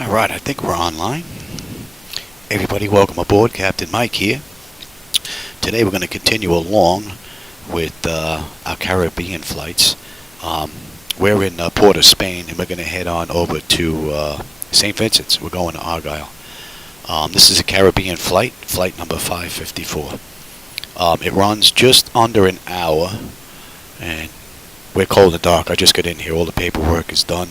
Alright, I think we're online. Everybody, welcome aboard. Captain Mike here. Today we're going to continue along with our Caribbean flights. We're in Port of Spain, and we're going to head on over to St. Vincent's. We're going to Argyle. This is a Caribbean flight, flight number 554. It runs just under an hour, and we're cold in the dark. I just got in here. All the paperwork is done,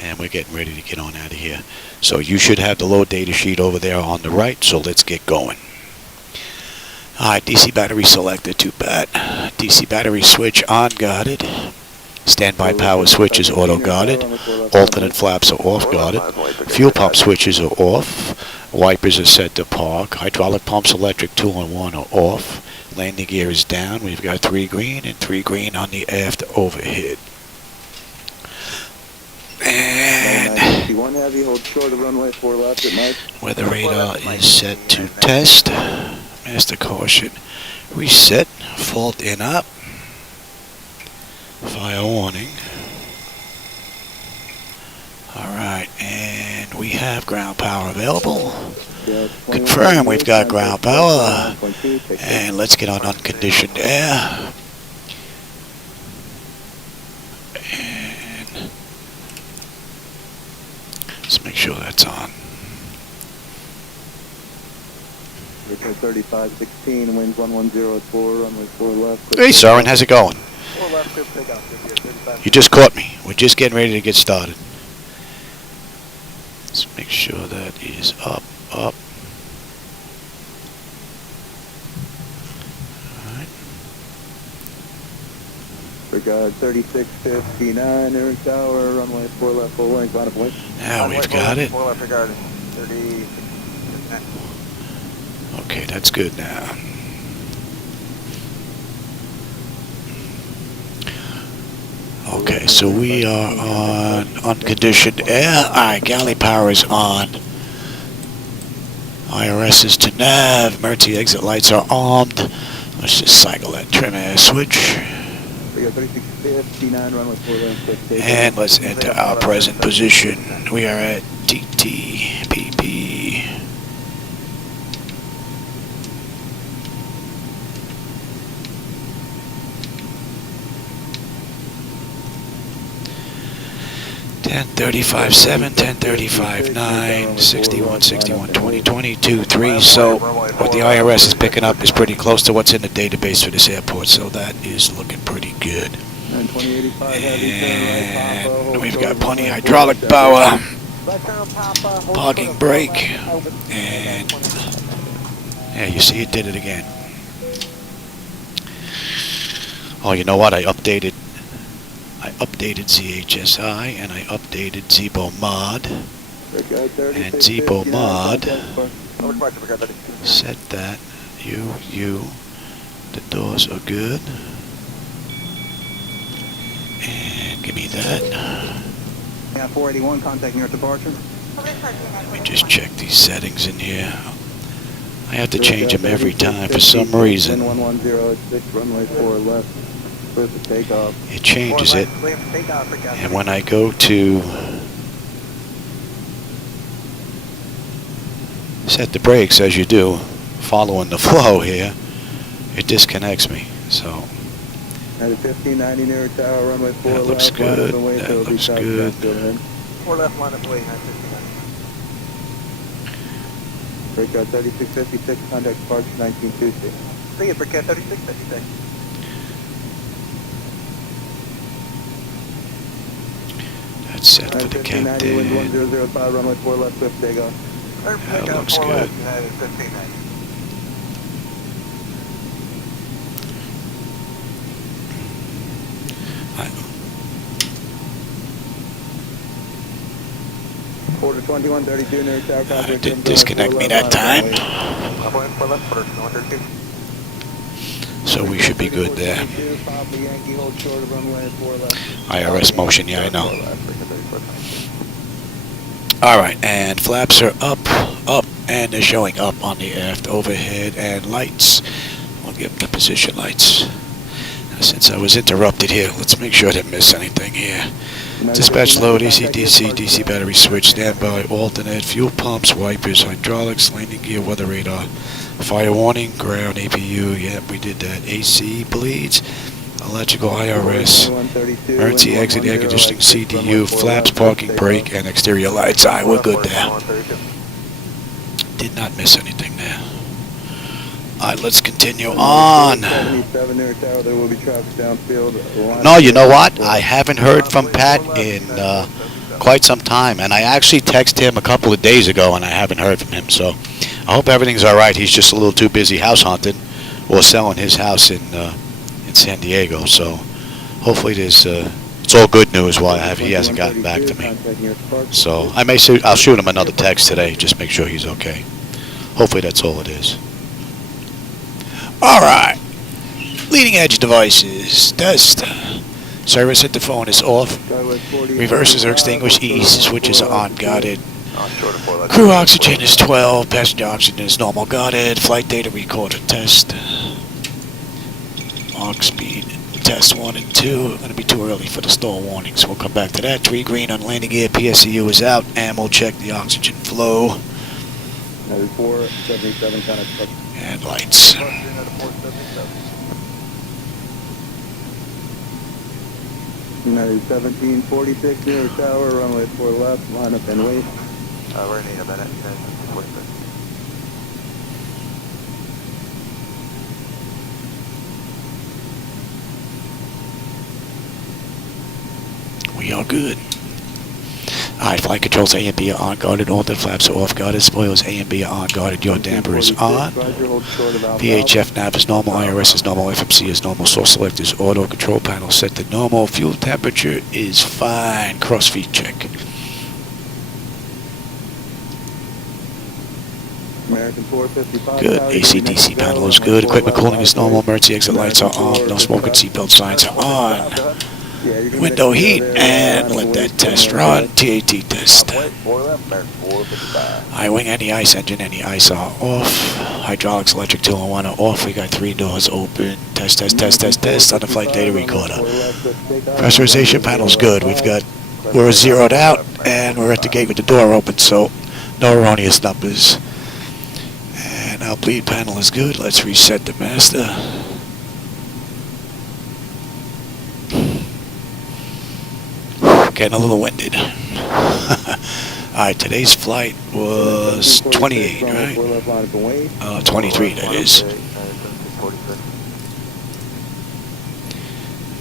and we're getting ready to get on out of here. So you should have the load data sheet over there on the right, so let's get going. Alright, DC battery selected, too bad. DC battery switch on, guarded. Standby power switch is auto guarded. Alternate flaps are off guarded. Fuel pump switches are off. Wipers are set to park. Hydraulic pumps electric 2 and 1 are off. Landing gear is down. We've got 3 green and 3 green on the aft overhead. And weather radar is set to test. Master caution reset. Fault in up. Fire warning. Alright, and we have ground power available. Confirm we've got ground power. And let's get on unconditioned air. And let's make sure that's on. 3516, winds 1104, runway 4 left. Hey, Soren, how's it going? You just caught me. We're just getting ready to get started. Let's make sure that is up. Alright. Regard 3659, Air Tower, runway 4 left, full length, line of wind. Now we've got it. 4 left, regard 3659. Okay, that's good now. Okay, so we are on unconditioned air. Alright, galley power is on. IRS is to nav. Emergency exit lights are armed. Let's just cycle that trim air switch. And let's enter our present position. We are at TTPP. Ten 35.7, 10:35.9, 61, 61, 20, 22, 3. So what the IRS is picking up is pretty close to what's in the database for this airport. So that is looking pretty good. And we've got plenty of hydraulic power, parking brake, and yeah, you see it did it again. Oh, you know what? I updated ZHSI, and I updated Zibo mod, and Zibo mod said that the doors are good, and give me that. Yeah, 481, contact near departure. Let me just check these settings in here. I have to change them every time for some reason. 1106, runway 4 left. It changes it, and when I go to set the brakes, as you do, following the flow here, it disconnects me. So that looks good. That looks good. 4 left, line of way, 959. Breakout 3656, contact departure 1926. See you, breakout 3656. That's set for the captain. That looks good. Quarter 2132 near Tower. It didn't disconnect me that time. So we should be good there. IRS motion, yeah, I know. Alright, and flaps are up, and they're showing up on the aft overhead, and lights. We'll give them the position lights. Now, since I was interrupted here, let's make sure I didn't miss anything here. Dispatch load, AC, DC, DC battery switch, standby, alternate, fuel pumps, wipers, hydraulics, landing gear, weather radar, fire warning, ground, APU, yep, we did that. AC bleeds, electrical, IRS, emergency exit, air conditioning, CDU, flaps, parking brake, and exterior lights. Alright, we're good there. Did not miss anything there. Alright, let's continue on. No, you know what? I haven't heard from Pat in quite some time, and I actually texted him a couple of days ago, and I haven't heard from him, so I hope everything's alright. He's just a little too busy house hunting or selling his house in San Diego, so hopefully there's it's all good news why he hasn't gotten back to me. So I'll shoot him another text today, just make sure he's okay. Hopefully that's all it is. Alright, leading edge devices, test. Service at the phone is off. Reverses are extinguished, EEC switches are on, guarded. Crew oxygen is 12, passenger oxygen is normal, guarded. Flight data recorder test. Aux speed, test 1 and 2. Going to be too early for the stall warnings. We'll come back to that. 3 green on landing gear, PSCU is out, and we'll check the oxygen flow. And lights. 1746 near the tower, runway 4 left, line up and wait. We're in a minute. We are good. Alright, flight controls A and B are on guarded, all the flaps are off guarded, spoilers A and B are on guarded, your damper is on. VHF nav is normal, IRS is normal, FMC is normal, source select is auto, control panel set to normal, fuel temperature is fine, cross feed check. Good, AC DC panel is good, equipment cooling is normal, emergency exit lights are on, no smoking seatbelt signs are on. Window heat, and let that test run. TAT test. High wing, any ice, engine, any ice are off. Hydraulics, electric 2 and 1 are off. We got 3 doors open. Test on the flight data recorder. Pressurization panel's good. We're zeroed out, and we're at the gate with the door open, so no erroneous numbers. And our bleed panel is good. Let's reset the master. Getting a little winded. Alright, today's flight was 28, right? 23, that is.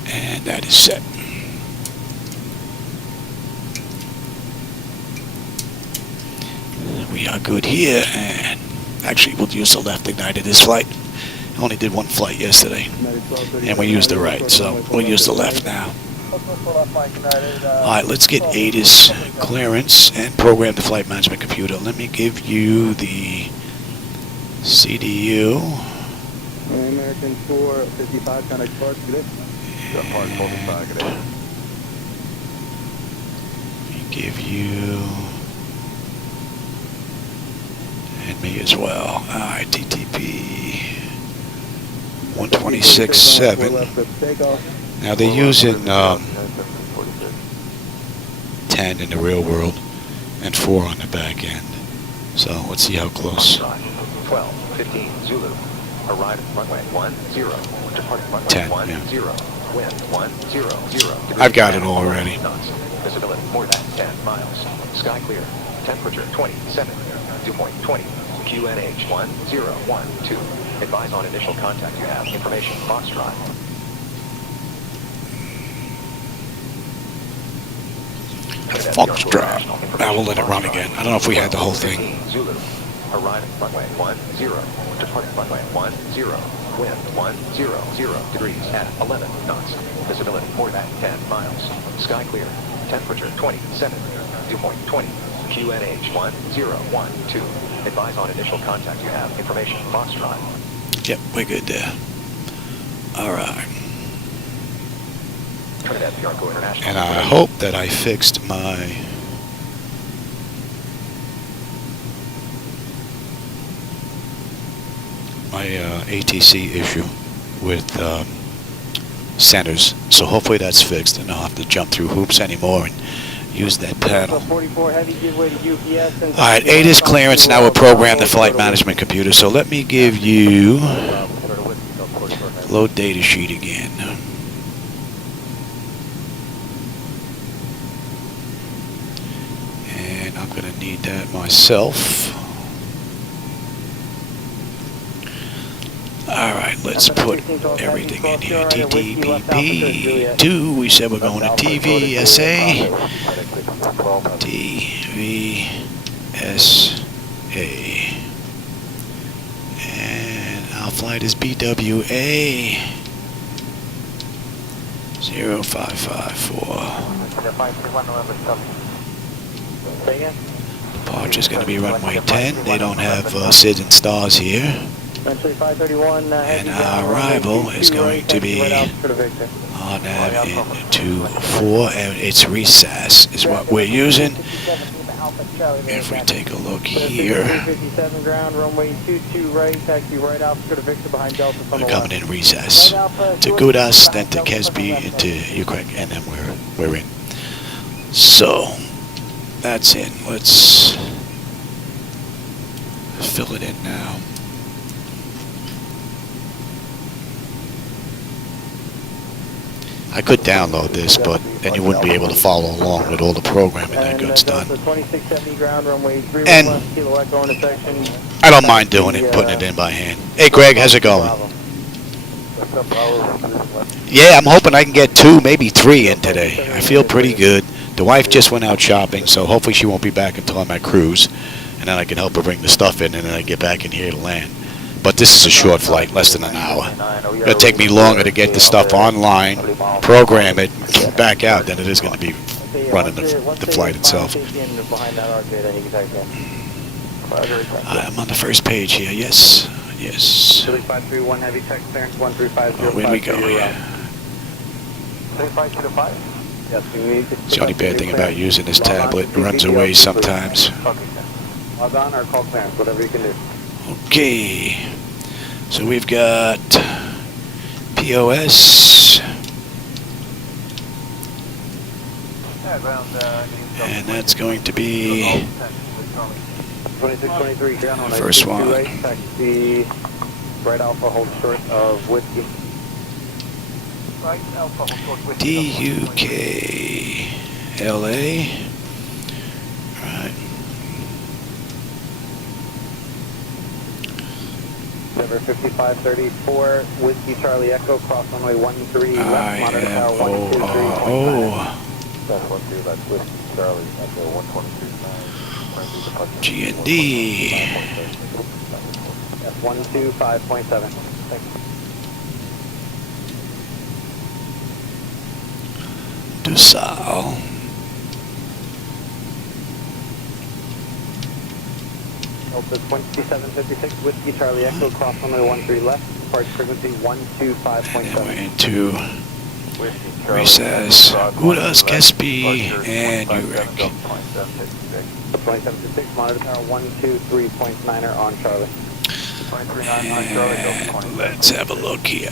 And that is set. We are good here, and actually we'll use the left ignited this flight. Only did one flight yesterday, and we used the right, so we'll use the left now. Alright, let's get ATIS clearance and program the flight management computer. Let me give you the CDU. American 455 contact park today. Let me give you, and me as well. Alright, TTP 126.7. Now they're using 10 in the real world and 4 on the back end. So let's see how close. 12, 15, Zulu. Arrive at runway 10. Departing runway 10, 10. yeah. Wind 100. I've got it already. Visibility more than 10 miles. Sky clear. Temperature 27. Dew point 20. QNH 1012. Advise on initial contact you have. Information Foxtrot. Foxtrot. Now we'll let it run again. I don't know if we had the whole thing. Zulu. Arrive at runway 10. Departing runway 10. Wind 100 degrees at 11 knots. Visibility more than 10 miles. Sky clear. Temperature 27. Dew point 20. QNH 1012. Advise on initial contact you have. Information Foxtrot. Yep, we're good there. Alright. And I hope that I fixed my ATC issue with centers. So hopefully that's fixed, and I'll have to jump through hoops anymore and use that paddle. 44 heavy, give way to UPS. And Alright, ATIS clearance. Now we'll program the flight management computer. So let me give you load data sheet again. And I'm going to need that myself. Alright, let's put everything in here. TTPP 2, we said we're going to TVSA. TVSA. And our flight is BWA 0554. Departure is going to be runway 10. They don't have SIDS and stars here. And our arrival is going to be RNAV into 4, and it's recess is what we're using. If we take a look here, we're coming in recess to Gudas, then to Kesby, into Ukraine, and then we're in. So that's in. Let's fill it in now. I could download this, but then you wouldn't be able to follow along with all the programming that gets done. And I don't mind doing it, putting it in by hand. Hey Greg, how's it going? Yeah, I'm hoping I can get 2, maybe 3 in today. I feel pretty good. The wife just went out shopping, so hopefully she won't be back until I'm at cruise. And then I can help her bring the stuff in, and then I get back in here to land. But this is a short flight, less than an hour. It'll take me longer to get the stuff online, program it, get back out than it is going to be running the flight itself. I'm on the first page here. Yes, yes. Oh, where we go here? It's the only bad thing about using this tablet. It runs away sometimes. Log on or call clearance, whatever you can do. Okay, so we've got POS, and that's going to be 2623 first one. Taxi right Alpha, hold short of whiskey. DUKLA. Right. Number 5534, Whiskey Charlie Echo, cross runway 13 left, monitor tower 123.9. That's 12, that's Whiskey Charlie Echo 123.9. GND. F125.7. Thank you. Dusal. Delta 2756, Whiskey Charlie Echo, cross runway 13 left, departure frequency 125.7. And we're into recess, Gudas, Kespi, and Urek. 2756, monitor tower 123.9er on Charlie. And let's have a look here.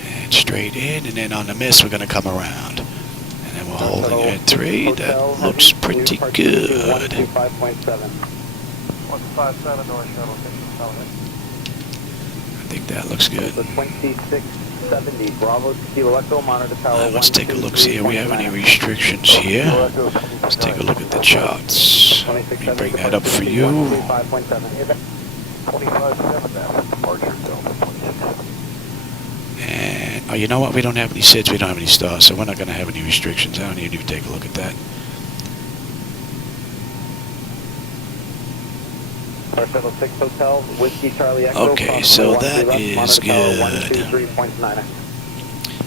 And straight in, and then on the miss we're going to come around. And then we're holding at 3. That looks pretty good. 125.7. 157 North Shuttle, I think that looks good. 2670, Bravo Kilo Echo, monitor tower. Let's take a look, see if we have any restrictions here. Let's take a look at the charts. Let me bring that up for you. 25.7. And, oh, you know what? We don't have any SIDS, we don't have any stars, so we're not going to have any restrictions. I don't even need to take a look at that. Shuttle 6 Hotel, Whiskey Charlie Echo. Okay, so that is good.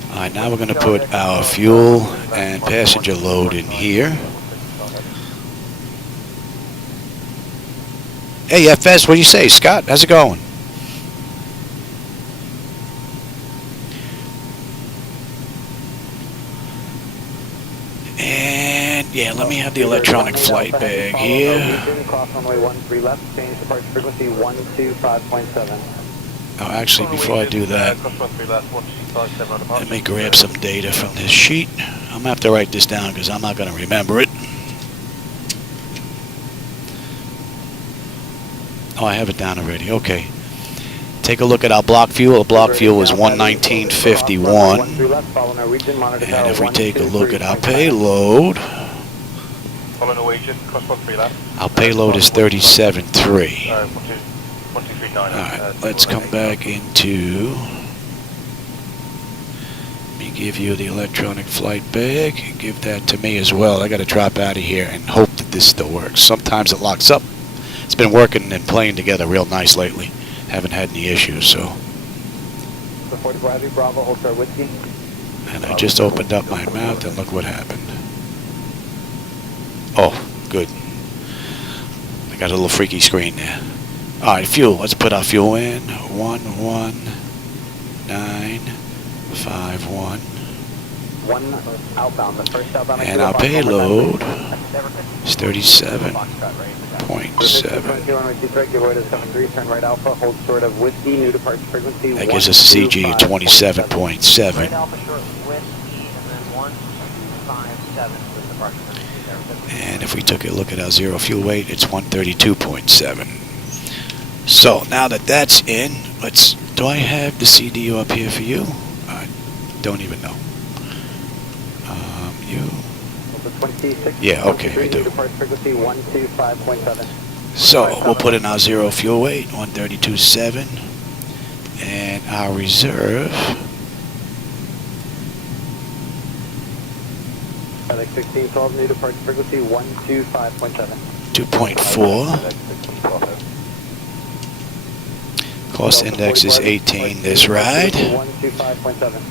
Alright, now we're going to put our fuel and passenger load in here. Hey, FS, what do you say? Scott, how's it going? And Yeah, let me have the electronic flight bag here. Cross runway 13 left, change departure frequency 125.7. Oh, actually, before I do that, let me grab some data from this sheet. I'm going to have to write this down because I'm not going to remember it. Oh, I have it down already. Okay. Take a look at our block fuel. Our block fuel is 119.51. And if we take a look at our payload, our payload is 37.3. Alright, let's come back into... Let me give you the electronic flight bag. Give that to me as well. I got to drop out of here and hope that this still works. Sometimes it locks up. It's been working and playing together real nice lately. Haven't had any issues, so. And I just opened up my mouth and look what happened. Oh, good. I got a little freaky screen there. Alright, fuel. Let's put our fuel in. 11951. And our payload is 37.7. That gives us a CG of 27.7. And if we took a look at our zero fuel weight, it's 132.7. So now that that's in, do I have the CDU up here for you? I don't even know. Yeah, okay, I do. So we'll put in our zero fuel weight, 132.7, and our reserve. 1612, new departure frequency 125.7. 2.4. Cost index is 18 this ride. 125.7.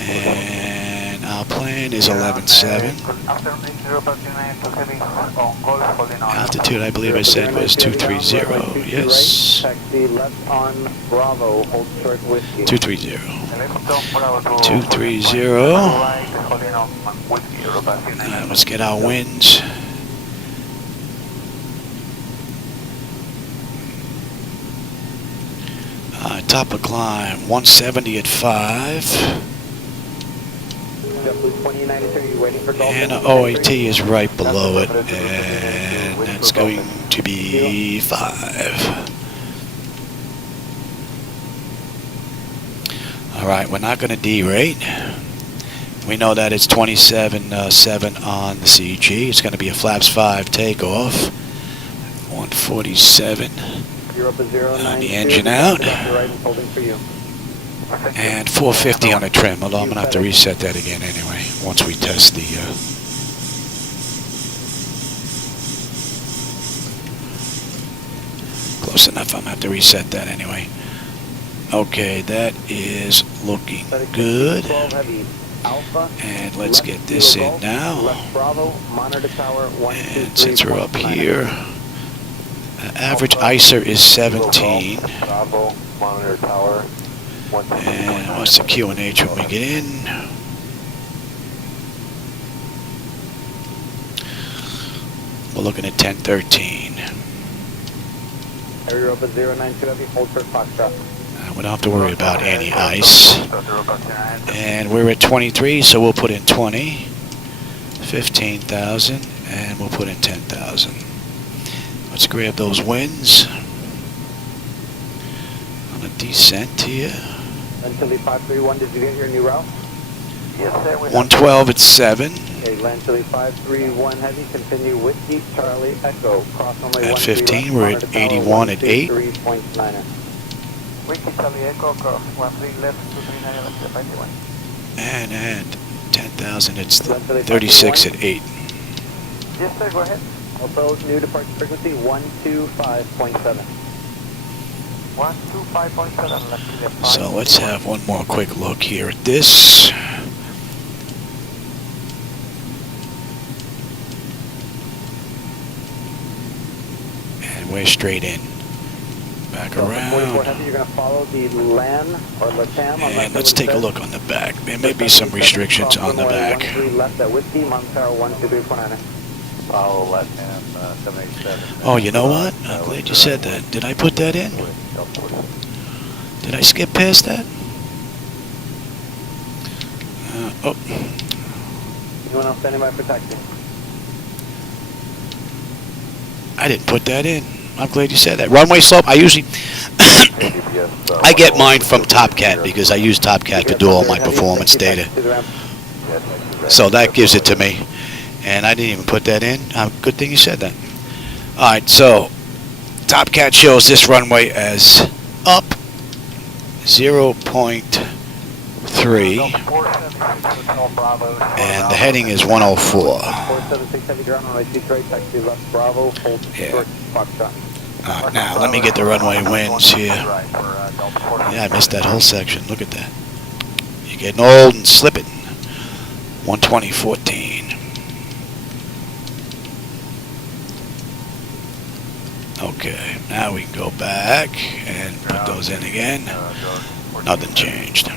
And our plan is 11.7. Altitude, I believe I said, was 230. Yes. Taxi left on Bravo, hold short whiskey. 230. 230. Let's get our winds. Top of climb, 170 at 5. And OAT is right below it, and that's going to be 5. Alright, we're not going to derate. We know that it's 27.7 on the CG. It's going to be a flaps 5 takeoff. 147. On the engine out. And 450 on the trim, although I'm going to have to reset that again anyway, once we test the... Close enough, I'm going to have to reset that anyway. Okay, that is looking good. And let's get this in now. And since we're up here, average ISER is 17. And what's the QNH when we get in? We're looking at 1013. We don't have to worry about any ice. And we're at 23, so we'll put in 20. 15,000, and we'll put in 10,000. Let's grab those winds on a descent here. Lantilly 531, did you get your new route? Yes, sir. 112 at 7. Okay, Lantilly 531 heavy, continue Whiskey, Charlie, Echo, cross runway At 15, we're at 81 at 8. Whiskey, Charlie, Echo, cross 13 left, 239 left, 51. And at 10,000, it's 36 at 8. Yes, sir, go ahead. Also, new departure frequency 125.7. 125.7. So let's have one more quick look here at this. And we're straight in. Back So 44 around. Heavy, you're going to follow the LAN or LATAM. And let's take a look on the back. There may be some restrictions on the back. 13 left at Whiskey, Mountain Tower 12349. Follow LATAM 787. Oh, you know what? I'm glad you said that. Did I put that in? Did I skip past that? Oh. Anyone else standing by for taxi? I didn't put that in. I'm glad you said that. Runway slope, I usually... I get mine from TopCat because I use TopCat to do all my performance data. So that gives it to me. And I didn't even put that in. Good thing you said that. Alright, so TopCat shows this runway as up 0.3 and the heading is 104. 476 Heavy ground runway 23 taxi left Bravo, hold short Foxtrot. Alright, now let me get the runway winds here. Yeah, I missed that whole section. Look at that. You're getting old and slipping. 120.14. Okay, now we can go back and put those in again. Nothing changed.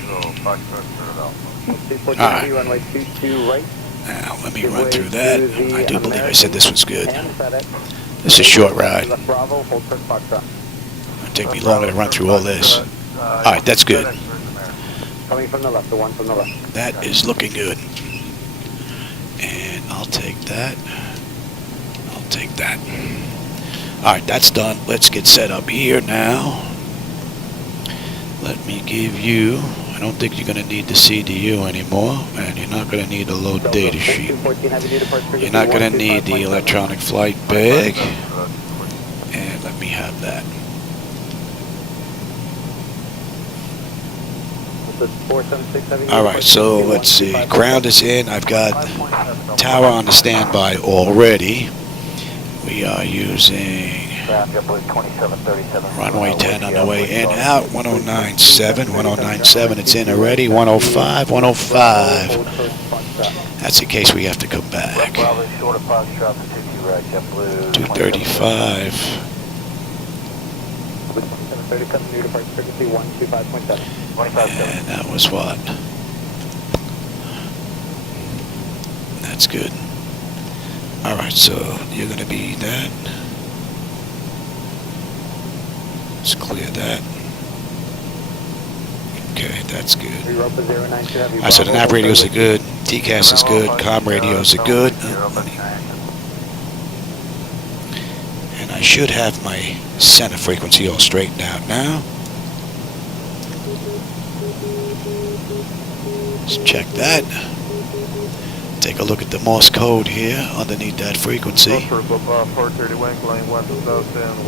Alright. Runway 22 right. Now, let me run through that. I do believe I said this was good. This is a short ride. Bravo, hold short Foxtrot. It'll take me longer to run through all this. Alright, that's good. Coming from the left, the one from the left. That is looking good. And I'll take that. I'll take that. Alright, that's done. Let's get set up here now. Let me give you... I don't think you're going to need the CDU anymore, and you're not going to need the low data sheet. You're not going to need the electronic flight bag, and let me have that. Alright, so let's see. Ground is in. I've got tower on the standby already. We are using runway 10 on the way in, out, 1097, 1097, it's in already, 105, 105. That's in case we have to come back. 235. And that was what? That's good. Alright, so you're going to be that. Let's clear that. Okay, that's good. Alright, so the nav radios are good. TCAS is good. COM radios are good. And I should have my center frequency all straightened out now. Let's check that. Take a look at the Morse code here underneath that frequency. 431, flying 1000,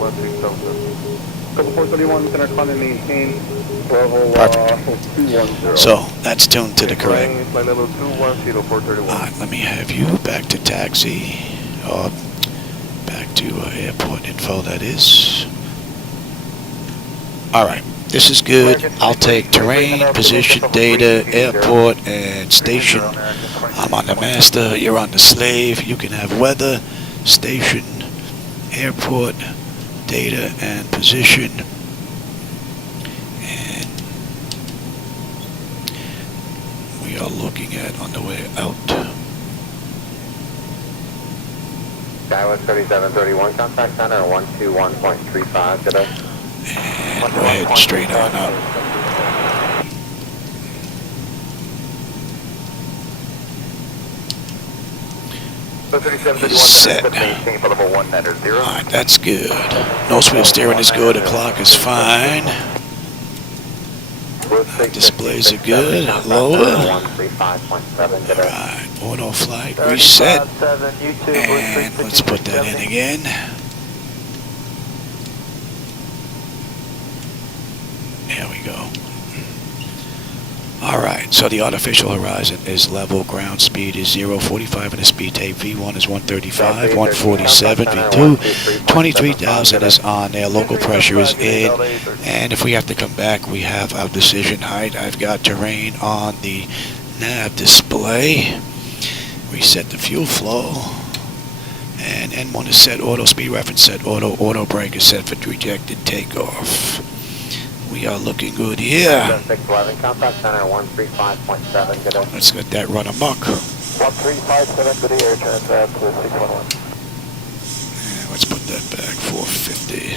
431, center climb maintain level 210. So that's tuned to the correct. Flight level 210, 431. Alright, let me have you back to taxi, or back to airport info, that is. Alright, this is good. I'll take terrain, position, data, airport, and station. I'm on the master, you're on the slave. You can have weather, station, airport, data, and position. And we are looking at on the way out. Skywest 3731, contact center 121.35 today. And we're heading straight on up. Is set. Alright, that's good. Nose wheel steering is good. The clock is fine. Displays are good. Lower. Alright, auto flight reset. And let's put that in again. There we go. Alright, so the artificial horizon is level, ground speed is 045 and the speed tape V1 is 135, 147, V2, 23,000 is on there, local pressure is in, and if we have to come back, we have our decision height. I've got terrain on the nav display, reset the fuel flow, And N1 is set, auto speed reference set, auto brake is set for rejected takeoff. We are looking good here. 611, contact center 135.7, good day. Let's get that run amok. 1357, good day, air transat to 611. And let's put that back, 450.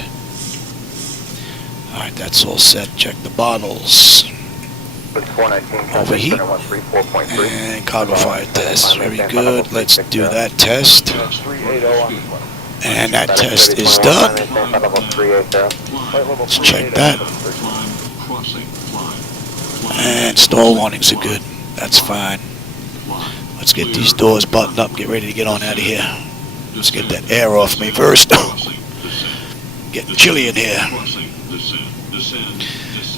Alright, that's all set. Check the bottles. It's 419, Overheat. contact center 134.3. And cargo fire test. Very good. Let's do that test. 380. And that test is done. Let's check that. And stall warnings are good. That's fine. Let's get these doors buttoned up. Get ready to get on out of here. Let's get that air off me first. Getting chilly in here.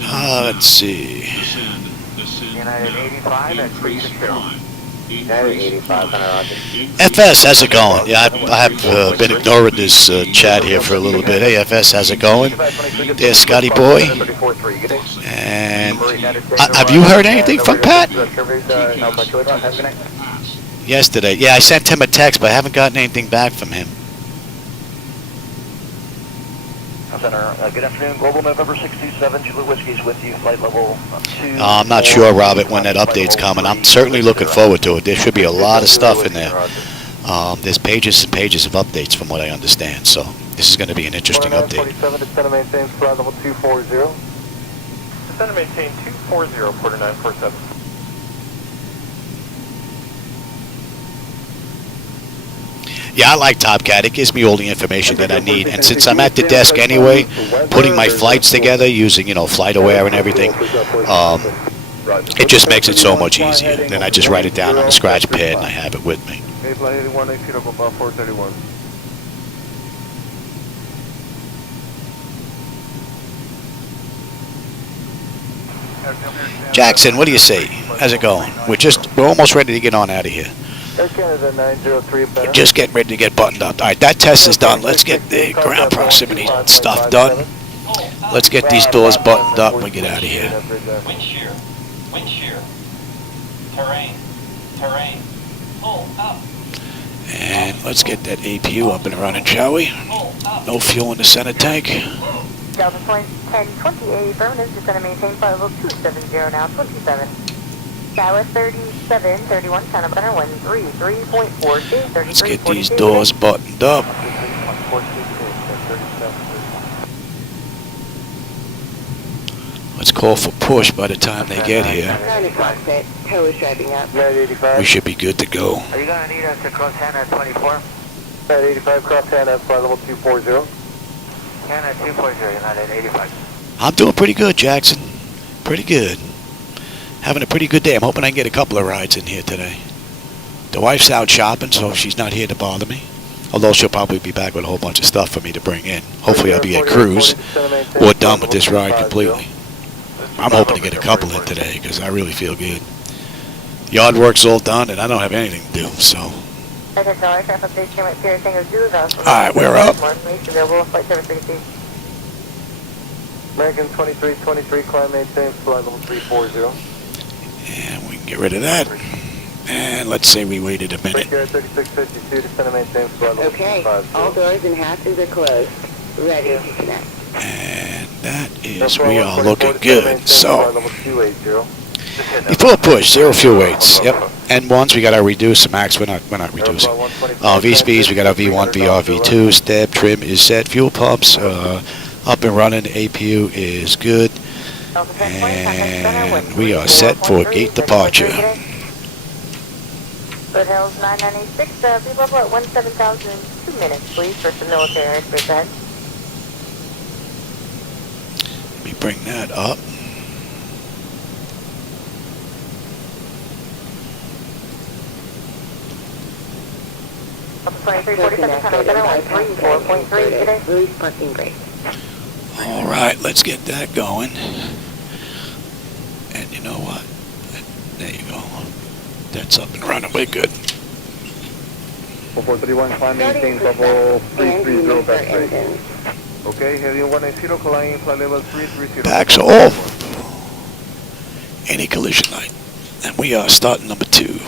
Let's see. United 85 at 360. United 85, FS, how's it going? Yeah, I have been ignoring this chat here for a little bit. Hey, FS, how's it going? There's Scotty Boy. And have you heard anything from Pat? Yesterday. Yeah, I sent him a text, but I haven't gotten anything back from him. Good afternoon, Global November 67, Julie Whiskey's with you, flight level 2. I'm not sure, Robert, when that update's coming. I'm certainly looking forward to it. There should be a lot of stuff in there. There's pages and pages of updates from what I understand, so this is going to be an interesting update. 47, descend and maintain flight level 240. Descend and maintain 240, quarter 947. Yeah, I like TopCat. It gives me all the information that I need. And since I'm at the desk anyway, putting my flights together using, FlightAware and everything, it just makes it so much easier. Then I just write it down on the scratch pad and I have it with me. Flight 81, 80, 431. Jackson, what do you say? How's it going? We're almost ready to get on out of here. Air Canada 903, We're just getting ready to get buttoned up. All right, that test is done. Let's get the ground proximity stuff done. Let's get these doors buttoned up and we get out of here. Wind shear, terrain, pull up. And let's get that APU up and running, shall we? No fuel in the center tank. Delta Point 1028, affirmative, just going to maintain flight level 270 now, 27. Dallas 37, 31, China Center 133.42, Let's get these doors buttoned up. Let's call for push by the time they get here. Cockpit, tow is driving up. We should be good to go. Are you going to need us to cross Hannah 24? 85, cross Hannah, flight level 240. Hannah 240, United 85. I'm doing pretty good, Jackson. Pretty good. Having a pretty good day. I'm hoping I can get a couple of rides in here today. The wife's out shopping, so she's not here to bother me. Although she'll probably be back with a whole bunch of stuff for me to bring in. Hopefully I'll be at cruise or done with this ride completely. I'm hoping to get a couple in today because I really feel good. Yard work's all done and I don't have anything to do, so. Alright, we're up. American 2323, climb maintain flight level 340. And we can get rid of that. And let's say we waited a minute. 3652, descend and maintain flight level 350. Okay, all doors and hatches are closed. Ready to connect. And that is, we are looking good. So, before push, 0 fuel weights. Yep. N1s, we got our reduce. Max, we're not reducing. V speeds, we got our V1, VR, V2. Step trim is set. Fuel pumps up and running. APU is good. And we are set for gate departure. Foothills 996, be level at 17,000 2 minutes, please, for some military airspace ahead. Let me bring that up. Release parking brake. All right, let's get that going. And you know what? There you go. That's up and running. We're good. 431, climb maintain level 330 back rate. Okay, heading 180, climb flight level 330. Backs off. Any collision light. And we are starting number 2.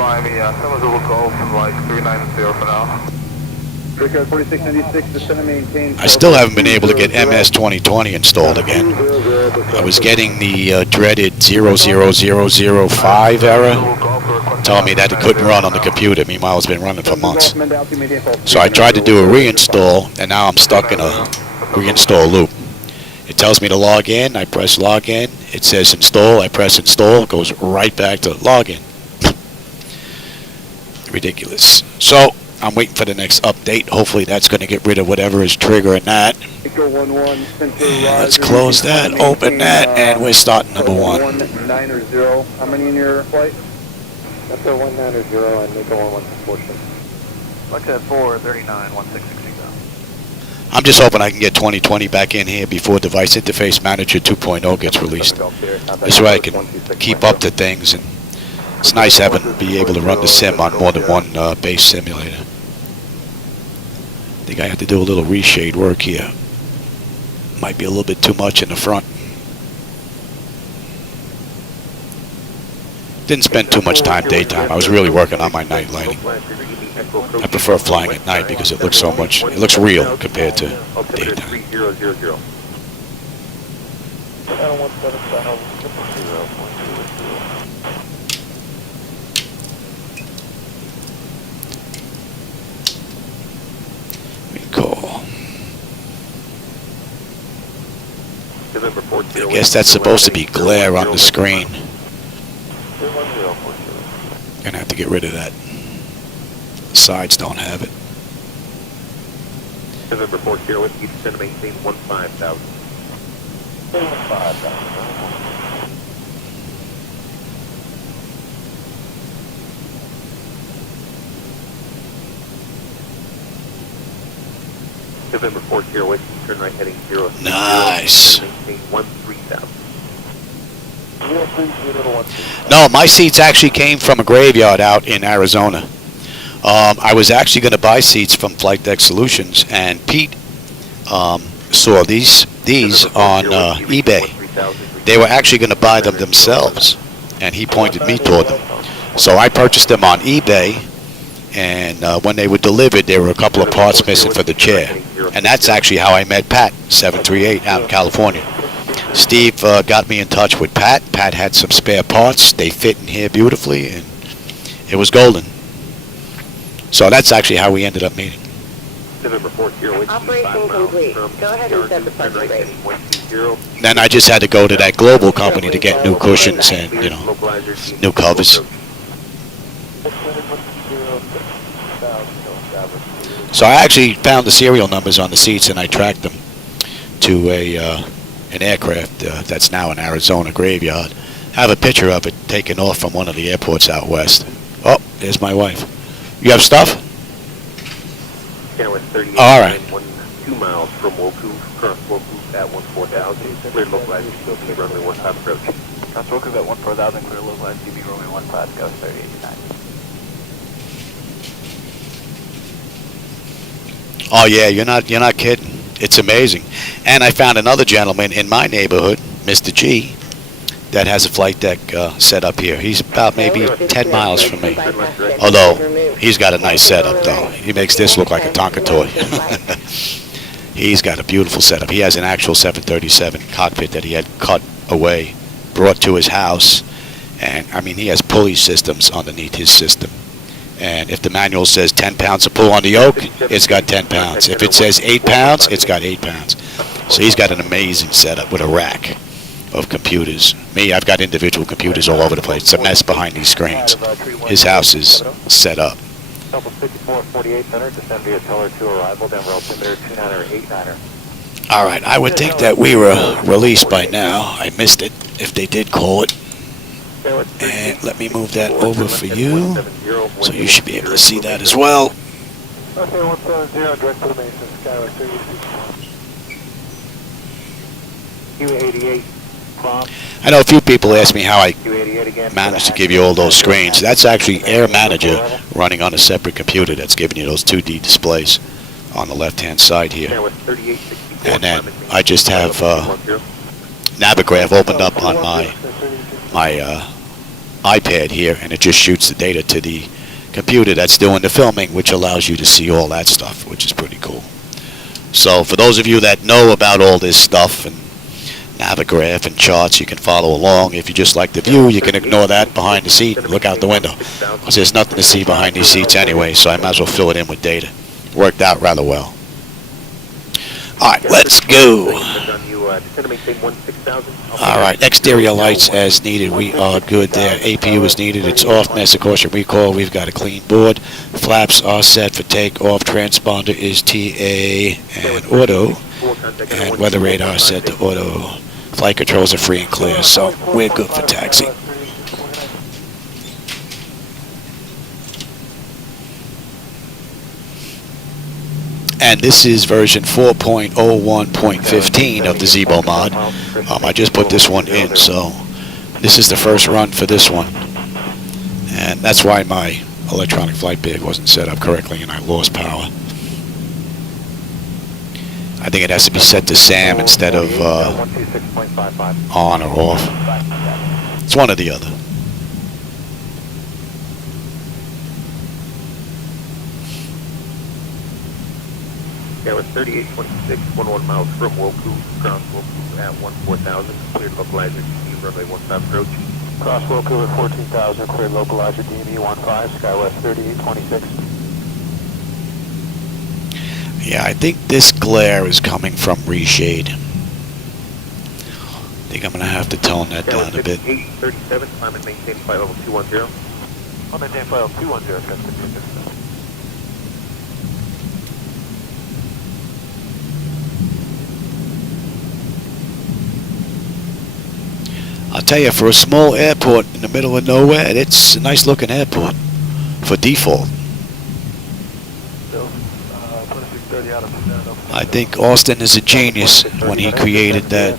flying me, someone's a little Golf from like 390 for now. Rico 4696, descend and maintain. I still haven't been able to get MS 2020 installed again. I was getting the dreaded 00005 error, telling me that it couldn't run on the computer. Meanwhile, it's been running for months. So I tried to do a reinstall, and now I'm stuck in a reinstall loop. It tells me to log in. I press log in. It says install. I press install. It goes right back to login. Ridiculous. So I'm waiting for the next update. Hopefully that's going to get rid of whatever is triggering that. And let's close that, open that, and we're starting number 1. 190. How many in your flight? That's a 190 and make a 1146. Like that 439 1660. I'm just hoping I can get 2020 back in here before Device Interface Manager 2.0 gets released. This way I can keep up to things, and it's nice having to be able to run the sim on more than one base simulator. I think I have to do a little reshade work here. Might be a little bit too much in the front. Didn't spend too much time daytime. I was really working on my night lighting. I prefer flying at night because it looks so much, it looks real compared to daytime. Cool. I guess that's supposed to be glare on the screen. Gonna have to get rid of that. The sides don't have it. November 4 Sierra Whiskey, descend to maintain 15,000. 15,000. November 4 Sierra Whiskey, turn right heading 0. Nice. Maintain 13,000. No, my seats actually came from a graveyard out in Arizona. I was actually going to buy seats from Flightdeck Solutions, and Pete saw these on eBay. They were actually going to buy them themselves, and he pointed me toward them. So I purchased them on eBay, and when they were delivered, there were a couple of parts missing for the chair. And that's actually how I met Pat, 738, out in California. Steve got me in touch with Pat. Pat had some spare parts. They fit in here beautifully, and it was golden. So that's actually how we ended up meeting. Operation complete. Go ahead and set the parking brake. Then I just had to go to that global company to get new cushions and, you know, new covers. So I actually found the serial numbers on the seats, and I tracked them to an aircraft that's now in Arizona graveyard. I have a picture of it taken off from one of the airports out west. Oh, there's my wife. You have stuff? All right. 2 miles from Woku, current Woku at 14,000. Clear localized DB runway 15 approach. Current Woku at 14,000, clear localized DB runway 15, go 3089. Oh yeah, you're not kidding. It's amazing. And I found another gentleman in my neighborhood, Mr. G, that has a flight deck set up here. He's about maybe 10 miles from me. Although, he's got a nice setup, though. He makes this look like a Tonka toy. He's got a beautiful setup. He has an actual 737 cockpit that he had cut away, brought to his house. And, I mean, he has pulley systems underneath his system. And if the manual says 10 pounds of pull on the yoke, it's got 10 pounds. If it says 8 pounds, it's got 8 pounds. So he's got an amazing setup with a rack of computers. Me, I've got individual computers all over the place. It's a mess behind these screens. His house is set up. All right, I would think that we were released by now. I missed it if they did call it. And let me move that over for you, so you should be able to see that as well. Okay, 170, direct to the Mason, Skyway 366. Q88, prompt. I know a few people ask me how I managed to give you all those screens. That's actually Air Manager running on a separate computer that's giving you those 2D displays on the left-hand side here. And then I just have Navigraph opened up on my iPad here, and it just shoots the data to the computer that's doing the filming, which allows you to see all that stuff, which is pretty cool. So for those of you that know about all this stuff and naviggraph and charts, you can follow along. If you just like the view, you can ignore that behind the seat and look out the window, because there's nothing to see behind these seats anyway, so I might as well fill it in with data. Worked out rather well. Alright, let's go. Alright, exterior lights as needed. We are good there. APU is needed. It's off. Master caution recall. We've got a clean board. Flaps are set for takeoff. Transponder is TA and auto. And weather radar set to auto. Flight controls are free and clear, so we're good for taxi. And this is version 4.01.15 of the Zibo mod. I just put this one in, so this is the first run for this one. And that's why my electronic flight bag wasn't set up correctly and I lost power. I think it has to be set to SAM instead of on or off. It's one or the other. Yeah, with 3826, 11 miles from Woku, cross Woku at 14,000, cleared localizer DME, runway 15 approach. Cross Woku at 14,000, cleared localizer DME 15, Skywest 3826. Yeah, I think this glare is coming from reshade. I think I'm going to have to tone that down a bit. 837, climb and maintain flight level 210. I'll maintain flight level 210, that's 56. I'll tell you, for a small airport in the middle of nowhere, it's a nice looking airport for default. I think Austin is a genius when he created that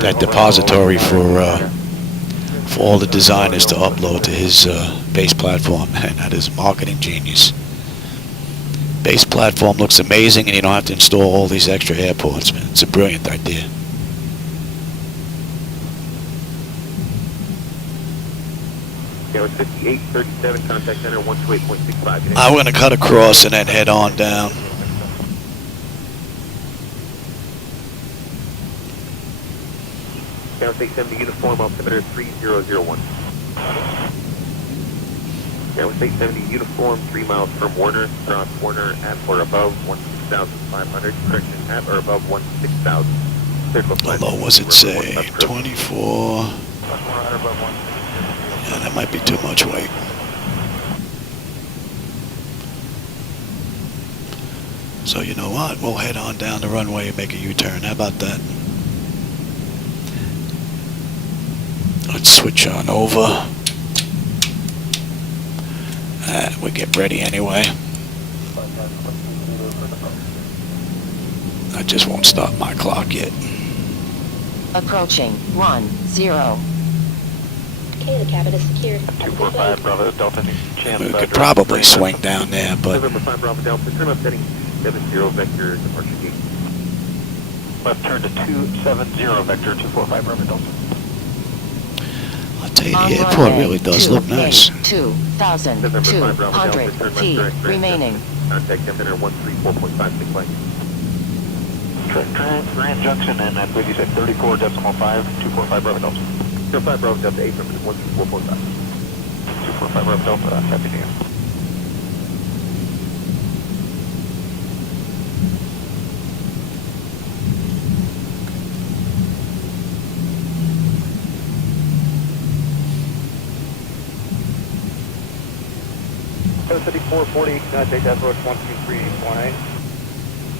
that depository for all the designers to upload to his base platform, and that is marketing genius. Base platform looks amazing, and you don't have to install all these extra airports. Man, it's a brilliant idea. Yeah, with 5837, contact center 128.65. I'm going to cut across and then head on down. Down 870 uniform, altimeter 3001. Down 870 uniform, 3 miles from Warner, cross Warner at or above 16,500, correction at or above 16,000. How low was it say? 24. Yeah, that might be too much weight. So you know what? We'll head on down the runway and make a U-turn. How about that? Let's switch on over. We get ready anyway. I just won't stop my clock yet. Approaching 10. Okay, the cabin is secured. 245 Bravo Delta. We could probably swing down there, but November 5 Bravo Delta, turn left heading 70 vector departure gate. Left turn to 270 vector 245 Bravo Delta. I'll tell you, the airport really does look nice. 2,200 feet remaining. Contact center 134.56 light. Grand Junction and I believe you said 34.5, 245 Bravo Delta. 05 Bravo Delta 8 from 134.5. 245 Bravo Delta, happy New Year. City 440, take that approach 123.8.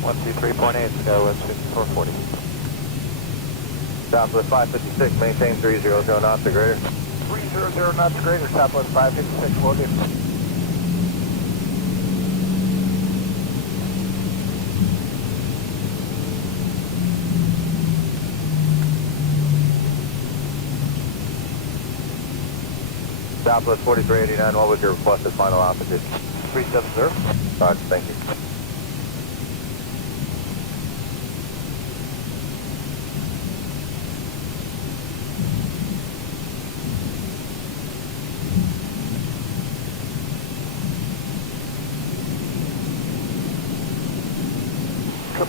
123.8, Skywest 5440. Southwest 556, maintain 300 knots or greater. 300 knots or greater, Southwest 556, will do. Southwest 4389, what was your requested final altitude? 370. Roger, thank you.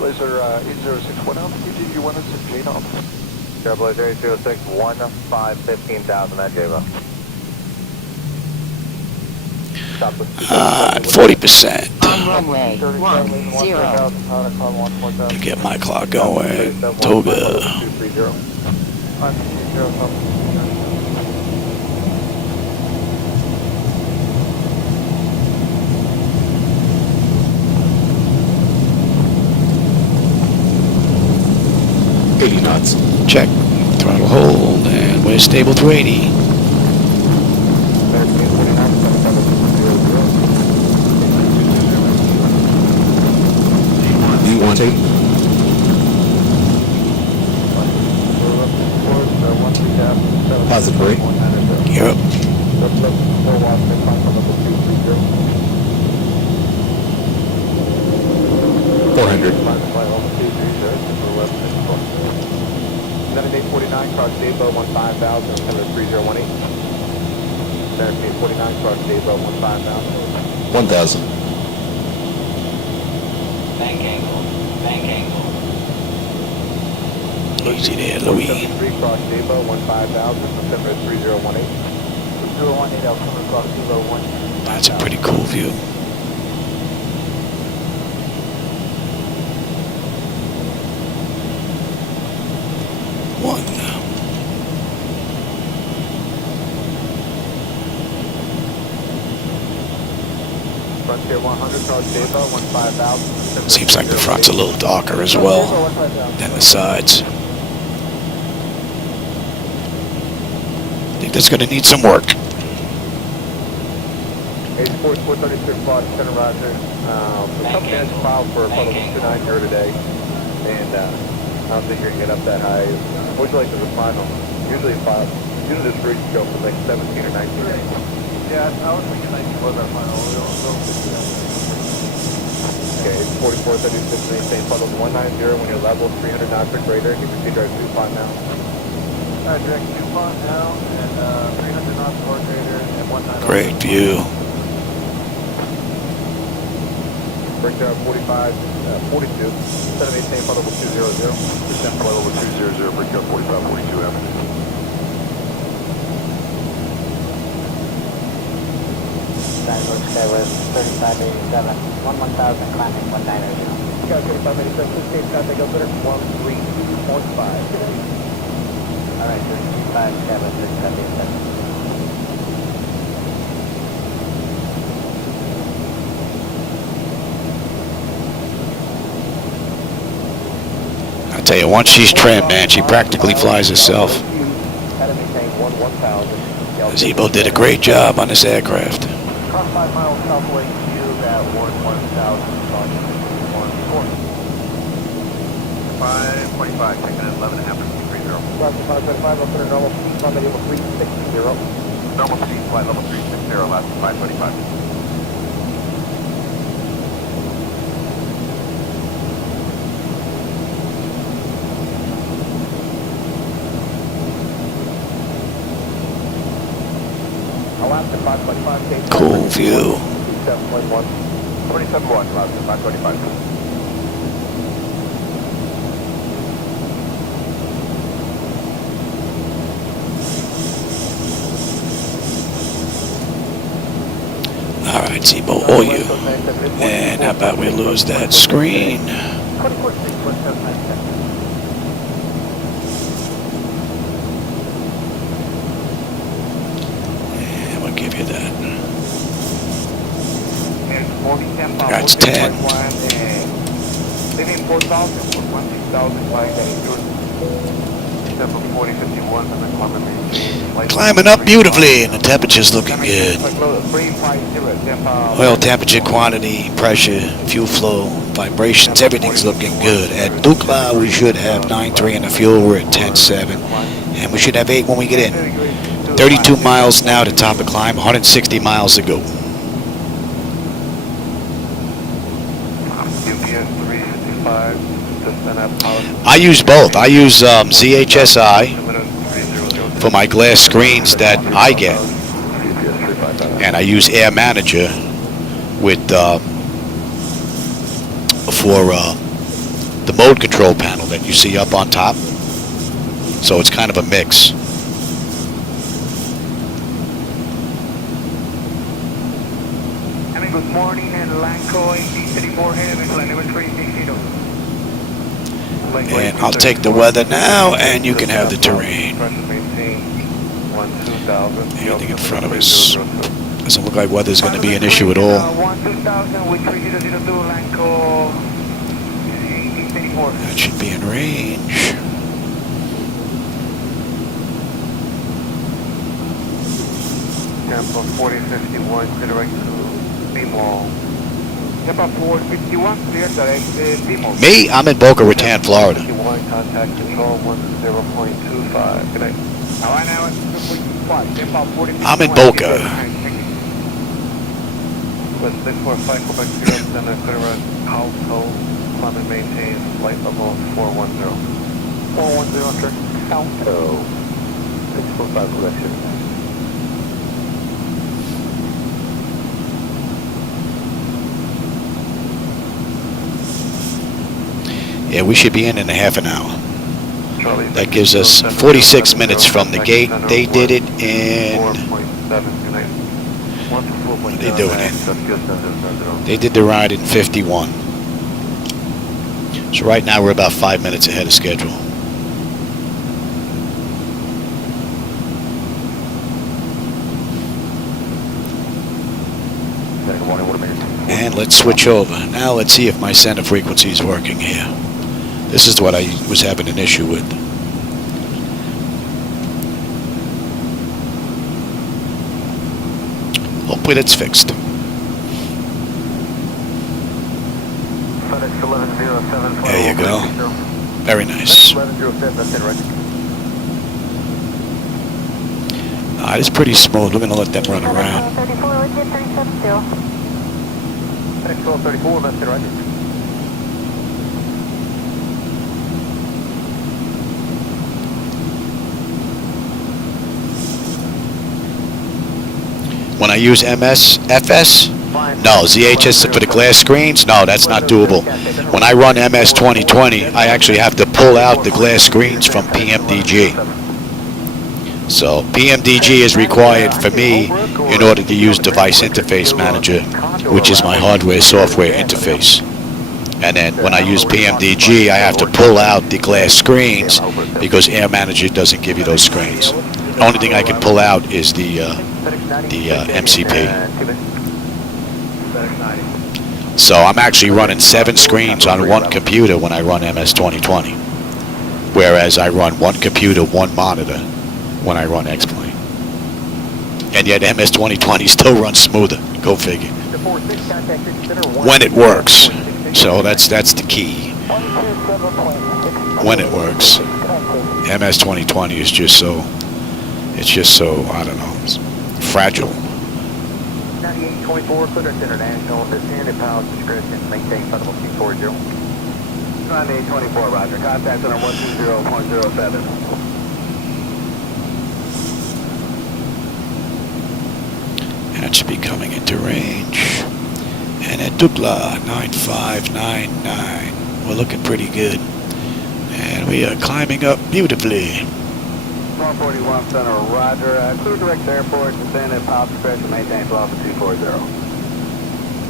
Trailblazer 8061 altitude, you want us at J-Knob? Trailblazer 806, 15,000 at Java. 40%. On runway 10. To get my clock going. Toga. knots. Check. Throttle hold, and we're stable to 80. D18. Positive rate. Yep. 400. 7849, cross Zibo, 15,000, 3018. 7849, cross Zibo, 15,000. 1,000. Bank angle. Bank angle. Easy there, Louis. 3 cross Zibo, 15,000, 3018. 018, Altimeter cross Zibo, 1. That's a pretty cool view. One. Frontier 100, cross Zibo, 15,000. Seems like the front's a little darker as well than the sides. I think that's going to need some work. 436 Fox, Center Roger. The company has filed for a photo 290 today, and I don't think you're going to get up that high. Would you like to refine them? Usually this route you go from like 17 or 19. Yeah, I was thinking 19 was our final. Okay, it's 4436, maintain funnel 190 when you're level 300 knots or greater. You proceed direct DuPont now. Direct DuPont now, and 300 knots or greater, and 190. Great view. Breakdown 45, 42, 718, flight level 200. Descent flight level 200, breakdown 45, 42 avenue. Skywest 3587, 1,000 climbing 190. Sky 3587, this stage contact goes better, 132.5. Alright, 357, 677. I tell you, once she's trimmed, man, she practically flies herself. Zibo did a great job on this aircraft. Cross 5 miles southwest yield at 525, taking an 11.5 to 30. Cross 525, up to normal speed, flight level 360. Normal speed, flight level 360, last 525. Cool view. 27.1, last 525. All right, Zibo, all you. And how about we lose that screen? And we'll give you that. That's 10. Leaving 4,000 for 16,000 flying that includes December 4051 and the Climbing up beautifully, and the temperature's looking good. Oil temperature, quantity, pressure, fuel flow, vibrations, everything's looking good. At Dukla, we should have 9.3 in the fuel. We're at 10.7, and we should have 8 when we get in. 32 miles now to top of climb, 160 miles to go. I use both. I use ZHSI for my glass screens that I get, and I use Air Manager with for the mode control panel that you see up on top. So it's kind of a mix. Good morning, and Lanco 1834 heavy, flight number 360. And I'll take the weather now, and you can have the terrain. Anything in front of us. Doesn't look like weather's going to be an issue at all. That should be in range. Tampa 4051, clear direct to Zibo. Tampa 451, clear direct to Zibo. Me? I'm in Boca Raton, Florida. Contact control 10.25. Good night. I'm in Boca. With 645 Quebec 0, then a clear run, household, climb and maintain flight level 410. 410, check. Alto. 645 Quebec 0. Yeah, we should be in a half an hour. That gives us 46 minutes from the gate. They did it in... What are they doing it? They did the ride in 51. So right now we're about 5 minutes ahead of schedule. And let's switch over. Now let's see if my center frequency is working here. This is what I was having an issue with. Hopefully that's fixed. There you go. Very nice. It's pretty smooth. We're going to let them run around. 1234, left and right. When I use MS, FS, no. ZHS for the glass screens, no, that's not doable. When I run MS 2020, I actually have to pull out the glass screens from PMDG. So PMDG is required for me in order to use Device Interface Manager, which is my hardware-software interface. And then when I use PMDG, I have to pull out the glass screens because Air Manager doesn't give you those screens. The only thing I can pull out is the MCP. So I'm actually running 7 screens on one computer when I run MS 2020, whereas I run one computer, one monitor when I run X-Plane. And yet MS 2020 still runs smoother. Go figure. When it works. So that's the key. When it works. MS 2020 is just so, it's just so, I don't know, it's fragile. 9824, Clearance International, descended power discretion, maintain flight level 240. 9824, roger. Contact center 120.07. That should be coming into range. And at Dukla 9599. We're looking pretty good. And we are climbing up beautifully. 141 center, roger. Clear direct to airport, descended power discretion, maintain flight level 240.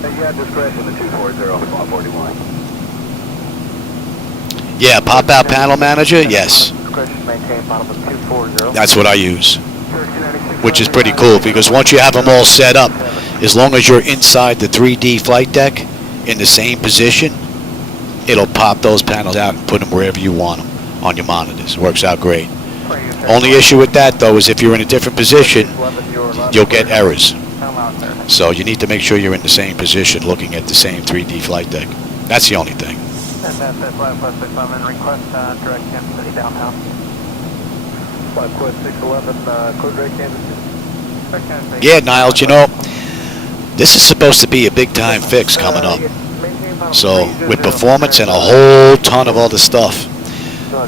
And you have discretion to 240, 141. Yeah, pop-out panel manager, yes. Discretion, maintain flight level 240. That's what I use. Which is pretty cool because once you have them all set up, as long as you're inside the 3D flight deck in the same position, it'll pop those panels out and put them wherever you want them on your monitors. Works out great. Only issue with that though is if you're in a different position, you'll get errors. So you need to make sure you're in the same position looking at the same 3D flight deck. That's the only thing. Request direct Kansas City downtown. Quest 611, clear direct Kansas City. Yeah, Niles, you know, this is supposed to be a big time fix coming up. So with performance and a whole ton of other stuff,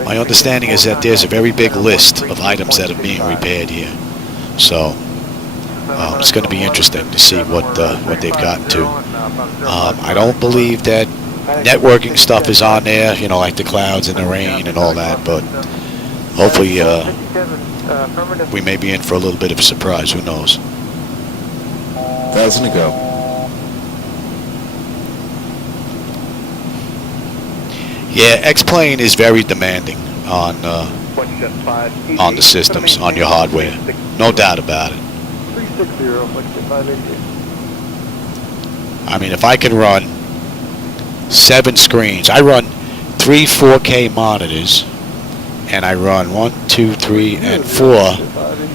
my understanding is that there's a very big list of items that are being repaired here. So it's going to be interesting to see what they've gotten to. I don't believe that networking stuff is on there, you know, like the clouds and the rain and all that, but hopefully we may be in for a little bit of a surprise. Who knows? 1,000 to go. Yeah, X-Plane is very demanding on the systems, on your hardware. No doubt about it. 360, I mean, if I can run 7 screens, I run 3 4K monitors, and I run 1, 2, 3, and 4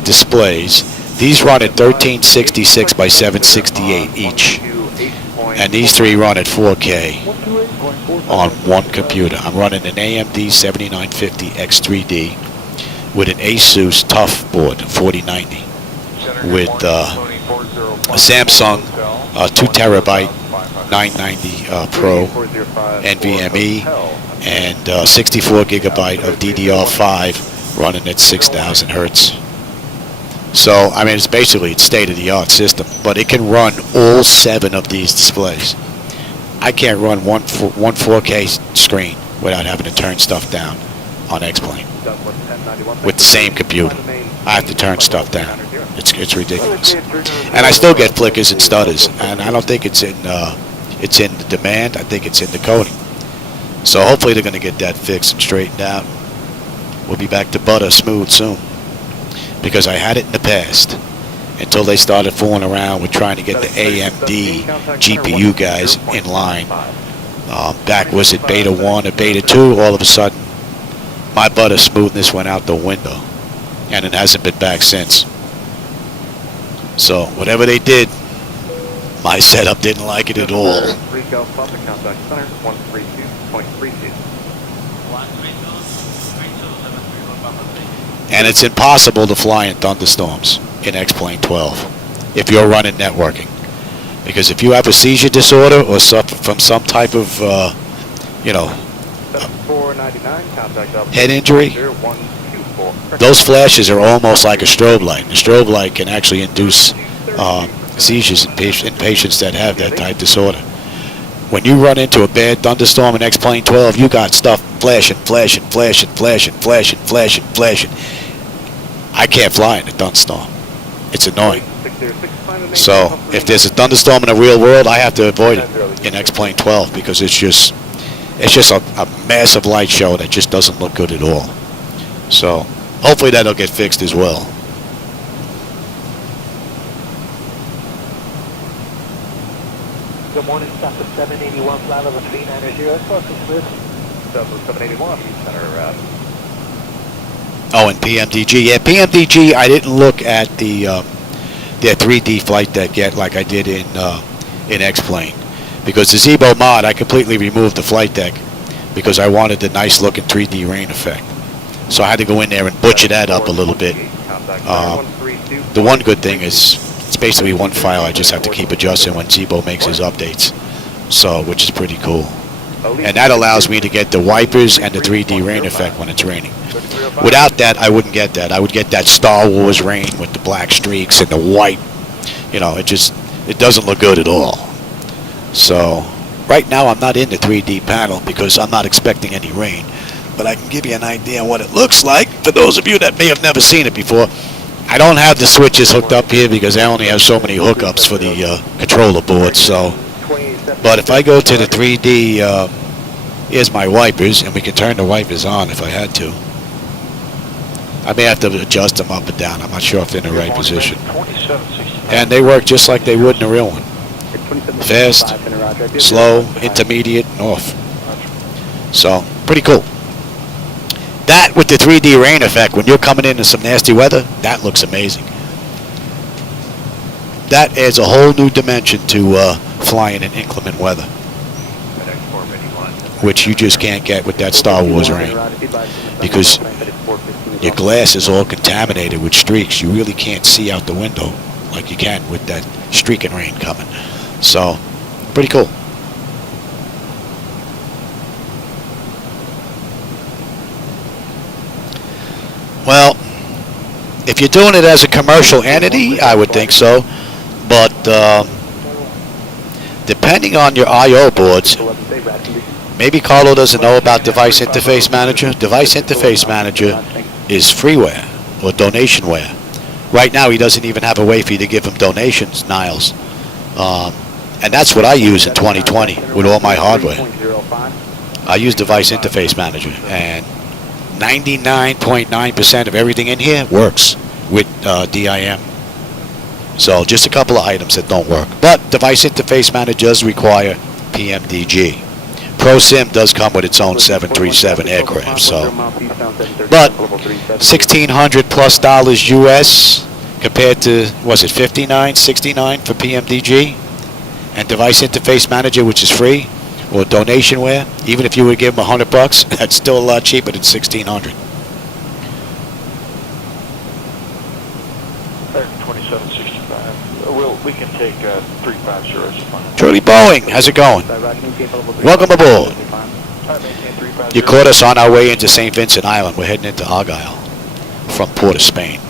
displays. These run at 1366 by 768 each, and these 3 run at 4K on one computer. I'm running an AMD 7950 X3D with an Asus TUF board 4090 with a Samsung 2 terabyte 990 Pro NVMe and 64 gigabyte of DDR5 running at 6,000 hertz. So I mean, it's basically a state-of-the-art system, but it can run all 7 of these displays. I can't run one 4K screen without having to turn stuff down on X-Plane with the same computer. I have to turn stuff down. It's ridiculous, and I still get flickers and stutters, and I don't think it's in the demand. I think it's in the coding. So hopefully they're going to get that fixed and straightened out. We'll be back to butter smooth soon, because I had it in the past until they started fooling around with trying to get the AMD GPU guys in line. Back was it beta 1 or beta 2, all of a sudden my butter smoothness went out the window, and it hasn't been back since. So whatever they did, my setup didn't like it at all. And it's impossible to fly in thunderstorms in X-Plane 12 if you're running networking, because if you have a seizure disorder or suffer from some type of head injury, those flashes are almost like a strobe light. The strobe light can actually induce seizures in patients that have that type disorder. When you run into a bad thunderstorm in X-Plane 12, you got stuff flashing. I can't fly in a thunderstorm. It's annoying. So if there's a thunderstorm in the real world, I have to avoid it in X-Plane 12, because it's just a massive light show that just doesn't look good at all. So hopefully that'll get fixed as well. Good morning, stop at 781, flight level 390, focus with 781, center Oh, and PMDG. Yeah, PMDG, I didn't look at their 3D flight deck yet like I did in X-Plane. Because the Zibo mod, I completely removed the flight deck because I wanted the nice looking 3D rain effect. So I had to go in there and butcher that up a little bit. The one good thing is it's basically one file I just have to keep adjusting when Zibo makes his updates. So, which is pretty cool. And that allows me to get the wipers and the 3D rain effect when it's raining. Without that, I wouldn't get that. I would get that Star Wars rain with the black streaks and the white. You know, it doesn't look good at all. So, right now I'm not in the 3D panel because I'm not expecting any rain. But I can give you an idea of what it looks like for those of you that may have never seen it before. I don't have the switches hooked up here because I only have so many hookups for the controller board. So, but if I go to the 3D, here's my wipers, and we can turn the wipers on if I had to. I may have to adjust them up and down. I'm not sure if they're in the right position. And they work just like they would in the real one. Fast, slow, intermediate, and off. So, pretty cool. That with the 3D rain effect, when you're coming into some nasty weather, that looks amazing. That adds a whole new dimension to flying in inclement weather, which you just can't get with that Star Wars rain, because your glass is all contaminated with streaks. You really can't see out the window like you can with that streaking rain coming. So, pretty cool. Well, if you're doing it as a commercial entity, I would think so. But depending depending on your I/O boards, maybe Carlo doesn't know about Device Interface Manager. Device Interface Manager is freeware or donationware. Right now, he doesn't even have a way for you to give him donations, Niles. And that's what I use in 2020 with all my hardware. I use Device Interface Manager, and 99.9% of everything in here works with DIM. So just a couple of items that don't work. But Device Interface Manager does require PMDG. ProSim does come with its own 737 aircraft. So, but $1,600 plus US compared to, was it 59, 69 for PMDG? And Device Interface Manager, which is free, or donationware, even if you would give them $100, that's still a lot cheaper than $1,600. 2765. We can take 350. Truly Boeing, how's it going? Welcome aboard. You caught us on our way into St. Vincent Island. We're heading into Argyle from Port of Spain.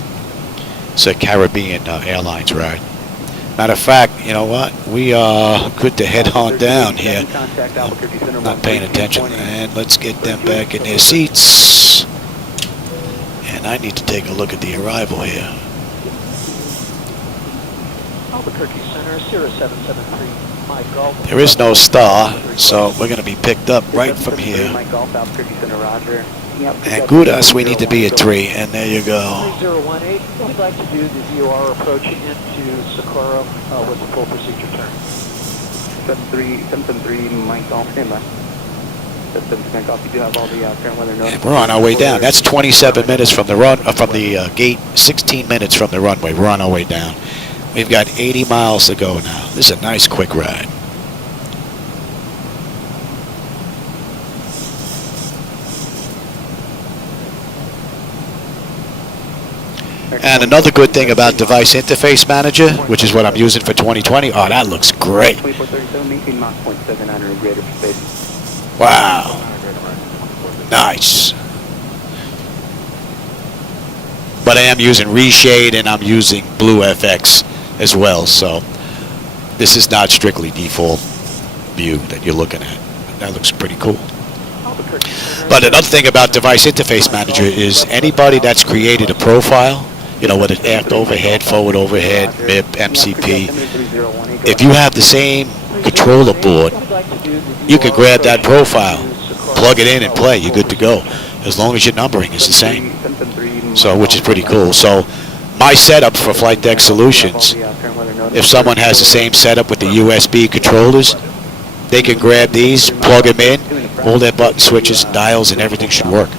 It's a Caribbean Airlines ride. Matter of fact, you know what? We are good to head on down here. I'm not paying attention. And let's get them back in their seats. And I need to take a look at the arrival here. Albuquerque Center, 0773, Mike Golf. There is no star, so we're going to be picked up right from here. And Gudas, we need to be at 3, and there you go. 3018, we'd like to do the VOR approaching into Socorro with a full procedure turn. 773, Mike Golf, standby. And we're on our way down. That's 27 minutes from the gate, 16 minutes from the runway. We're on our way down. We've got 80 miles to go now. This is a nice quick ride. And another good thing about Device Interface Manager, which is what I'm using for 2020, oh, that looks great. Wow. Nice. But I am using Reshade and I'm using Blue FX as well, so this is not strictly default view that you're looking at. That looks pretty cool. But another thing about Device Interface Manager is anybody that's created a profile, you know, whether it's aft overhead, forward overhead, MIP, MCP, if you have the same controller board, you can grab that profile, plug it in and play. You're good to go, as long as your numbering is the same. So, which is pretty cool. So, my setup for Flightdeck Solutions, if someone has the same setup with the USB controllers, they can grab these, plug them in, all their button switches and dials and everything should work,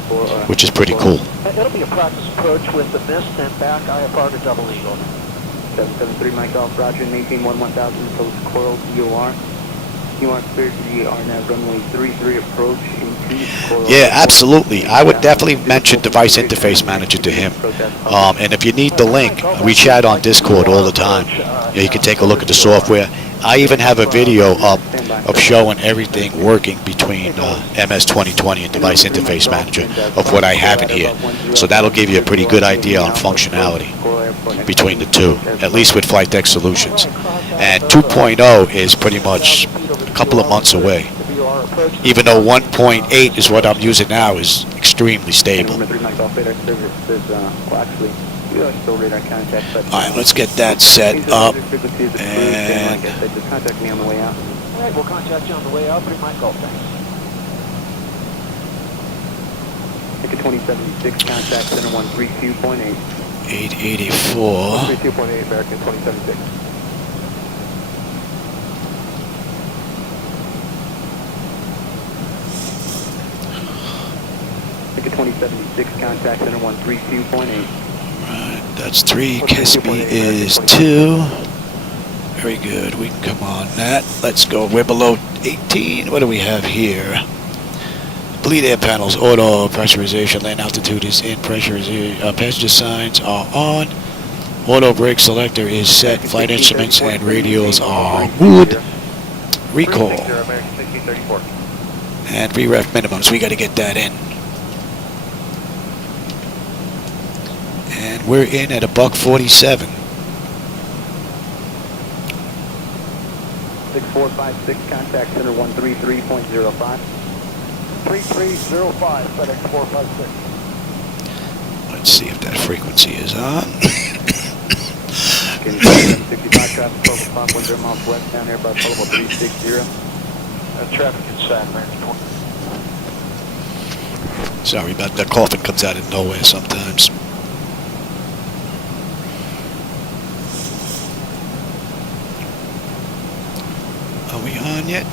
which is pretty cool. It'll be a practice approach with the mist and back IFR to double eagle. 773 Mike Golf, Roger, maintain 1000, post coil VOR. You want clear to the RNAV runway 33 approach into coil. Yeah, absolutely. I would definitely mention Device Interface Manager to him. And if you need the link, we chat on Discord all the time. You can take a look at the software. I even have a video up of showing everything working between MS 2020 and Device Interface Manager of what I have in here. So that'll give you a pretty good idea on functionality between the two, at least with Flightdeck Solutions. And 2.0 is pretty much a couple of months away. Even though 1.8 is what I'm using now is extremely stable. Alright, let's get that set up. And contact me on the way out. All right, we'll contact you on the way out. Bring my call, thanks. Take a 2076, contact center 132.8. 884. 132.8, American 2076. Take a 2076, contact center 132.8. Right, that's 3. Kesby is 2. Very good. We can come on that. Let's go. We're below 18. What do we have here? Bleed air panels, auto pressurization, land altitude is in, passenger signs are on, auto brake selector is set, flight instruments and radios are good. Recall. And re-ref minimums, we got to get that in. And we're in at $147. 6456, contact center 133.05. 3305, FedEx 456. Let's see if that frequency is on. Can you 765 traffic over 510 miles west down here by Tobago 360. Traffic inside, American 20. Sorry about that, coughing comes out of nowhere sometimes. Are we on yet?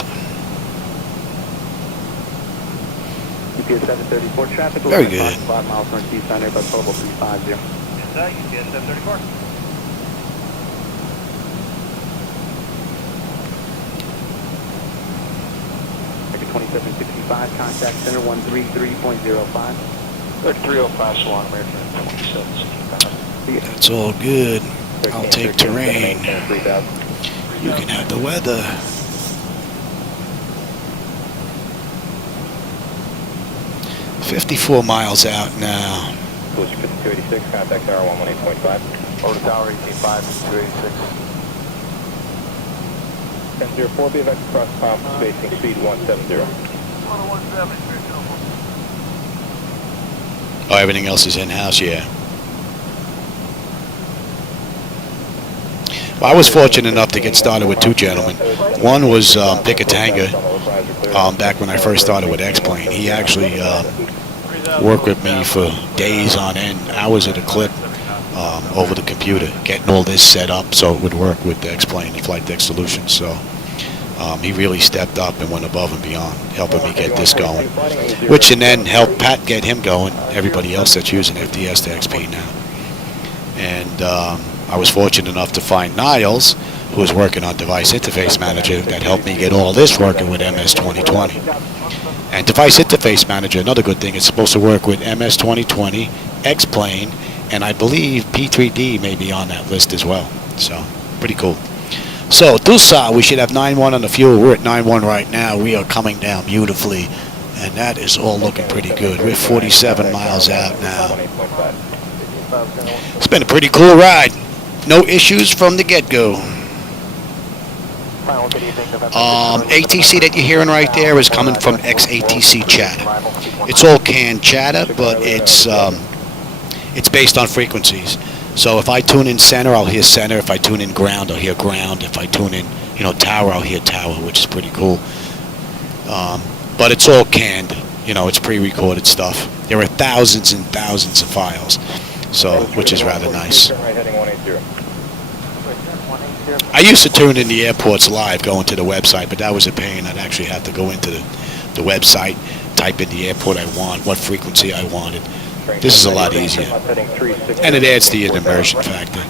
UPS 734 traffic. Very good. 5 miles northeast down here by Tobago 350. Inside, UPS 734. Ticket 2765, contact center 133.05. 3305, Salon American 2765. That's all good. I'll take terrain. You can have the weather. $54 miles out now. Booster 5286, contact tower 118.5. Over to tower 185, 286. 10-4, be advised across the pile, spacing speed 170. Oh, everything else is in-house, yeah. Well, I was fortunate enough to get started with two gentlemen. One was Picatanga, back when I first started with X-Plane. He actually worked with me for days on end, hours at a clip, over the computer, getting all this set up so it would work with the X-Plane and Flightdeck solutions. So he really stepped up and went above and beyond, helping me get this going, which and then helped Pat get him going, everybody else that's using FDS to XP now. And I was fortunate enough to find Niles, who was working on Device Interface Manager, that helped me get all this working with MS 2020. And Device Interface Manager, another good thing, it's supposed to work with MS 2020, X-Plane, and I believe P3D may be on that list as well. So, pretty cool. So, Tusa, we should have 9-1 on the fuel. We're at 9-1 right now. We are coming down beautifully, and that is all looking pretty good. We're 47 miles out now. It's been a pretty cool ride. No issues from the get-go. ATC that you're hearing right there is coming from ex-ATC chatter. It's all canned chatter, but it's based on frequencies. So if I tune in center, I'll hear center. If I tune in ground, I'll hear ground. If I tune in, tower, I'll hear tower, which is pretty cool. But it's all canned. It's pre-recorded stuff. There are thousands and thousands of files, so which is rather nice. I used to tune in the airports live going to the website, but that was a pain. I'd actually have to go into the website, type in the airport I want, what frequency I wanted. This is a lot easier. And it adds to your immersion factor.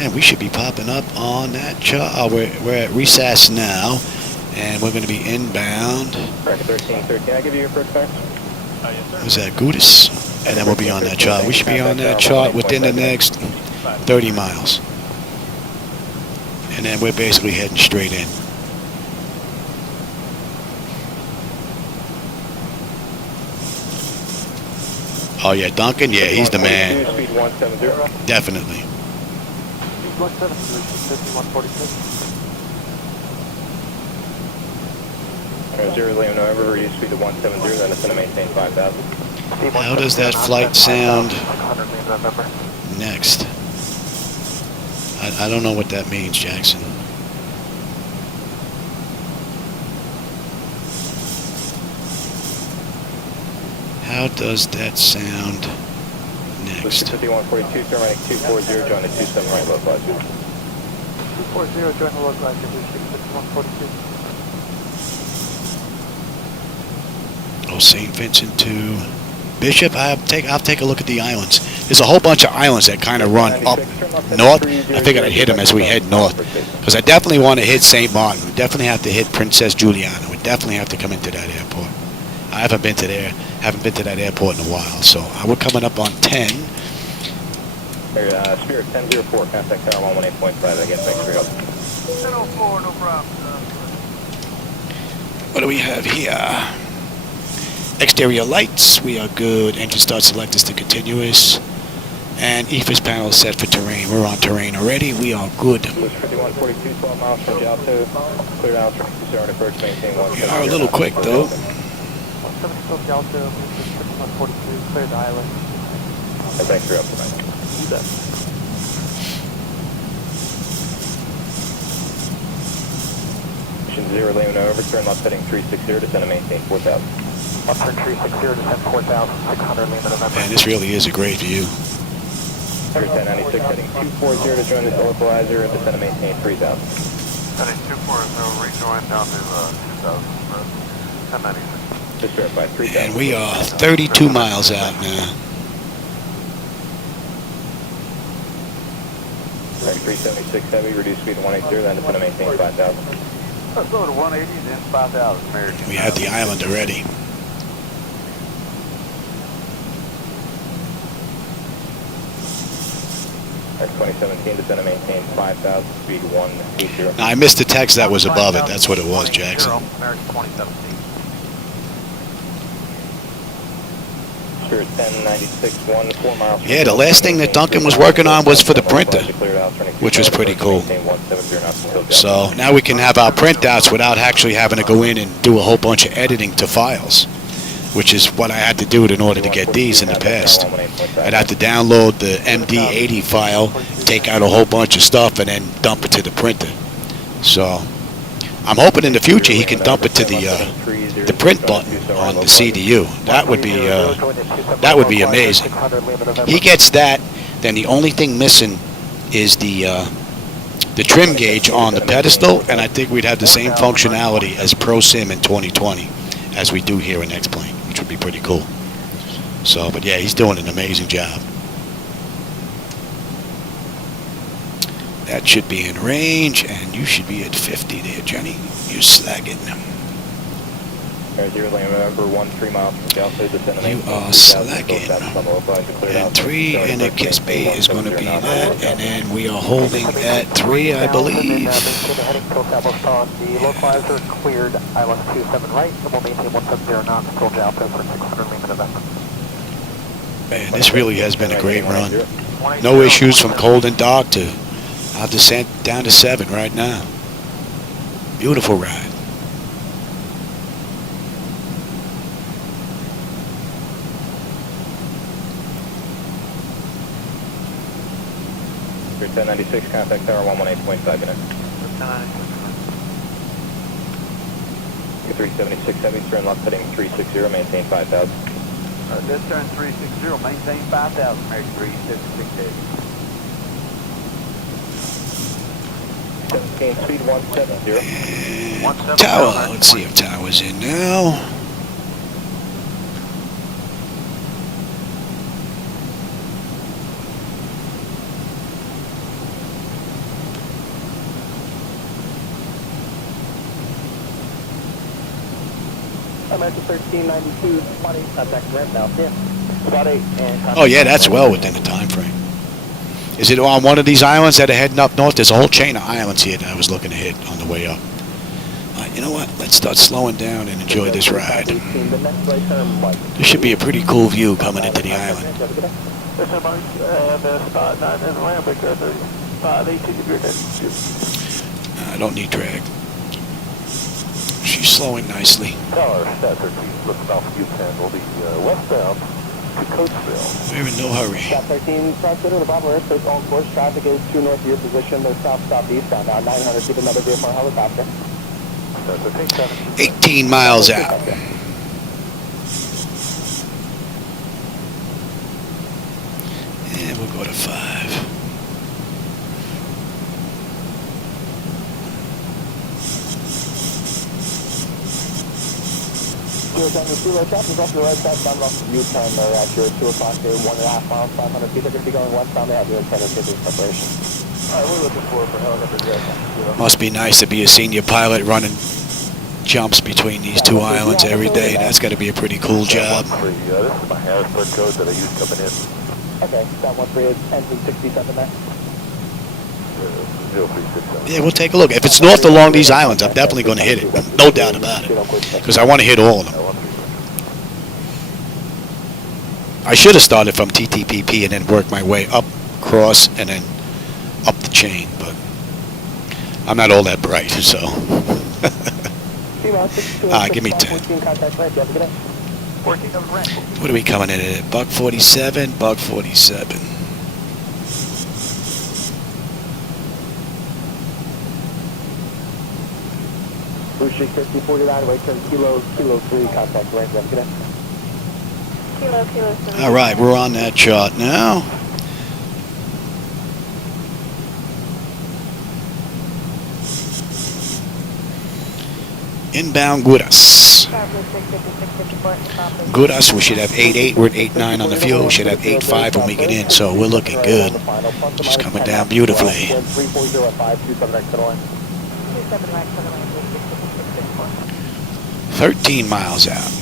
And we should be popping up on that chart. We're at recess now, and we're going to be inbound. Was that Gudis? And then we'll be on that chart. We should be on that chart within the next 30 miles. And then we're basically heading straight in. Oh yeah, Duncan, yeah, he's the man. Definitely. November, you speed to 170, then it's going to maintain 5,000. How does that flight sound next? I don't know what that means, Jackson. How does that sound next? 5142, terminating 240, join the 27 right low flight. 240, join the low flight, 5142. Oh, St. Vincent to Bishop. I'll take a look at the islands. There's a whole bunch of islands that kind of run up north. I figured I'd hit them as we head north, because I definitely want to hit St. Martin. We definitely have to hit Princess Juliana. We definitely have to come into that airport. I haven't been to that airport in a while, so we're coming up on 10. Spirit 1004, contact tower 118.5, again, thanks for your help. 1004, no problem. What do we have here? Exterior lights, we are good. Engine start selectors to continuous. And EFIS panel is set for terrain. We're on terrain already. We are good. 5142, 12 miles from Jalto. Clear out from 0 approach, maintain 1. We are a little quick though. 170 still Jalto, 5142, clear the island. And thanks for your help tonight. You bet. Mission 0, Lima November, turn left heading 360, descend and maintain 4,000. Left turn 360, descend 4,600, Lima November. Man, this really is a great view. Clear 1096, heading 240 to join this localizer, and descend and maintain 3,000. Heading 240, rejoin down to 2,000 for 1096. Just verify 3,000. And we are 32 miles out now. Heading 376 heavy, reduce speed to 180, then descend and maintain 5,000. Let's go to 180, then 5,000 American. We have the island already. Heading 2017, descend and maintain 5,000, speed 180. Now I missed the text that was above it. That's what it was, Jackson. American 2017. Spirit 1096, 4 miles. Yeah, the last thing that Duncan was working on was for the printer, which was pretty cool. So now we can have our printouts without actually having to go in and do a whole bunch of editing to files, which is what I had to do in order to get these in the past. I'd have to download the MD80 file, take out a whole bunch of stuff, and then dump it to the printer. So I'm hoping in the future he can dump it to the print button on the CDU. That would be amazing. He gets that, then the only thing missing is the trim gauge on the pedestal, and I think we'd have the same functionality as ProSim in 2020 as we do here in X-Plane, which would be pretty cool. So, but yeah, he's doing an amazing job. That should be in range, and you should be at 50 there, Jenny. You're slacking. Air 0, November 13 miles from Jalto, descend and You maintain are 3,000, slacking. cleared out And 3 and a kiss B is going to be that, and then we are holding at 3, I believe. Maintain the heading till Southwest on the localizer, cleared island 27 right, and we'll maintain 170 knots until Jalto for 600 Lima November. Man, this really has been a great run. No issues from cold and dark to our descent down to 7 right now. Beautiful ride. Spirit 1096, contact tower 118.5 minutes. 376 heavy, turn left heading 360, maintain 5,000. This turn 360, maintain 5,000 American 376 heavy. 17, speed 170. Tower. Let's see if Tower's in now. American 1392, spot 8, contact ramp now, 10. Spot 8, and Oh yeah, that's well within the time frame. Is it on one of these islands that are heading up north? There's a whole chain of islands here that I was looking to hit on the way up. You know what? Let's start slowing down and enjoy this ride. This should be a pretty cool view coming into the island. I don't need drag. She's slowing nicely. Tower, Stat 13, looking off U-10, will be westbound to Coatesville. We're in no hurry. Stat 13, transmitter to Bravo Airspace on course, traffic is due north of your position, they're southeastbound now, 900, keep another vehicle on helicopter. 18 miles out. And we'll go to 5. You're on your zero traffic off to the right side, bound off of U-turn, they're at your 2 o'clock, they're 1.5 miles, 500 feet, they're going to be going westbound, they have your antenna to preparation. Alright, we're looking for helicopter. Must be nice to be a senior pilot running jumps between these two islands every day. That's got to be a pretty cool job. This is my Harrisburg code that I use coming in. Okay, Stat 13 is 10-67 there. 0367. Yeah, we'll take a look. If it's north along these islands, I'm definitely going to hit it. No doubt about it. Because I want to hit all of them. I should have started from TTPP and then worked my way up, across, and then up the chain, but I'm not all that bright, so. Give me 10. What are we coming in at? Buck 47, buck 47. Blue Street 5049, wait turn kilo 3, contact range, have a good day. Kilo 3. All right, we're on that chart now. Inbound Guras. Guras, we should have 8.8. We're at 8.9 on the fuel. We should have 8.5 when we get in, so we're looking good. Just coming down beautifully. 13 miles out.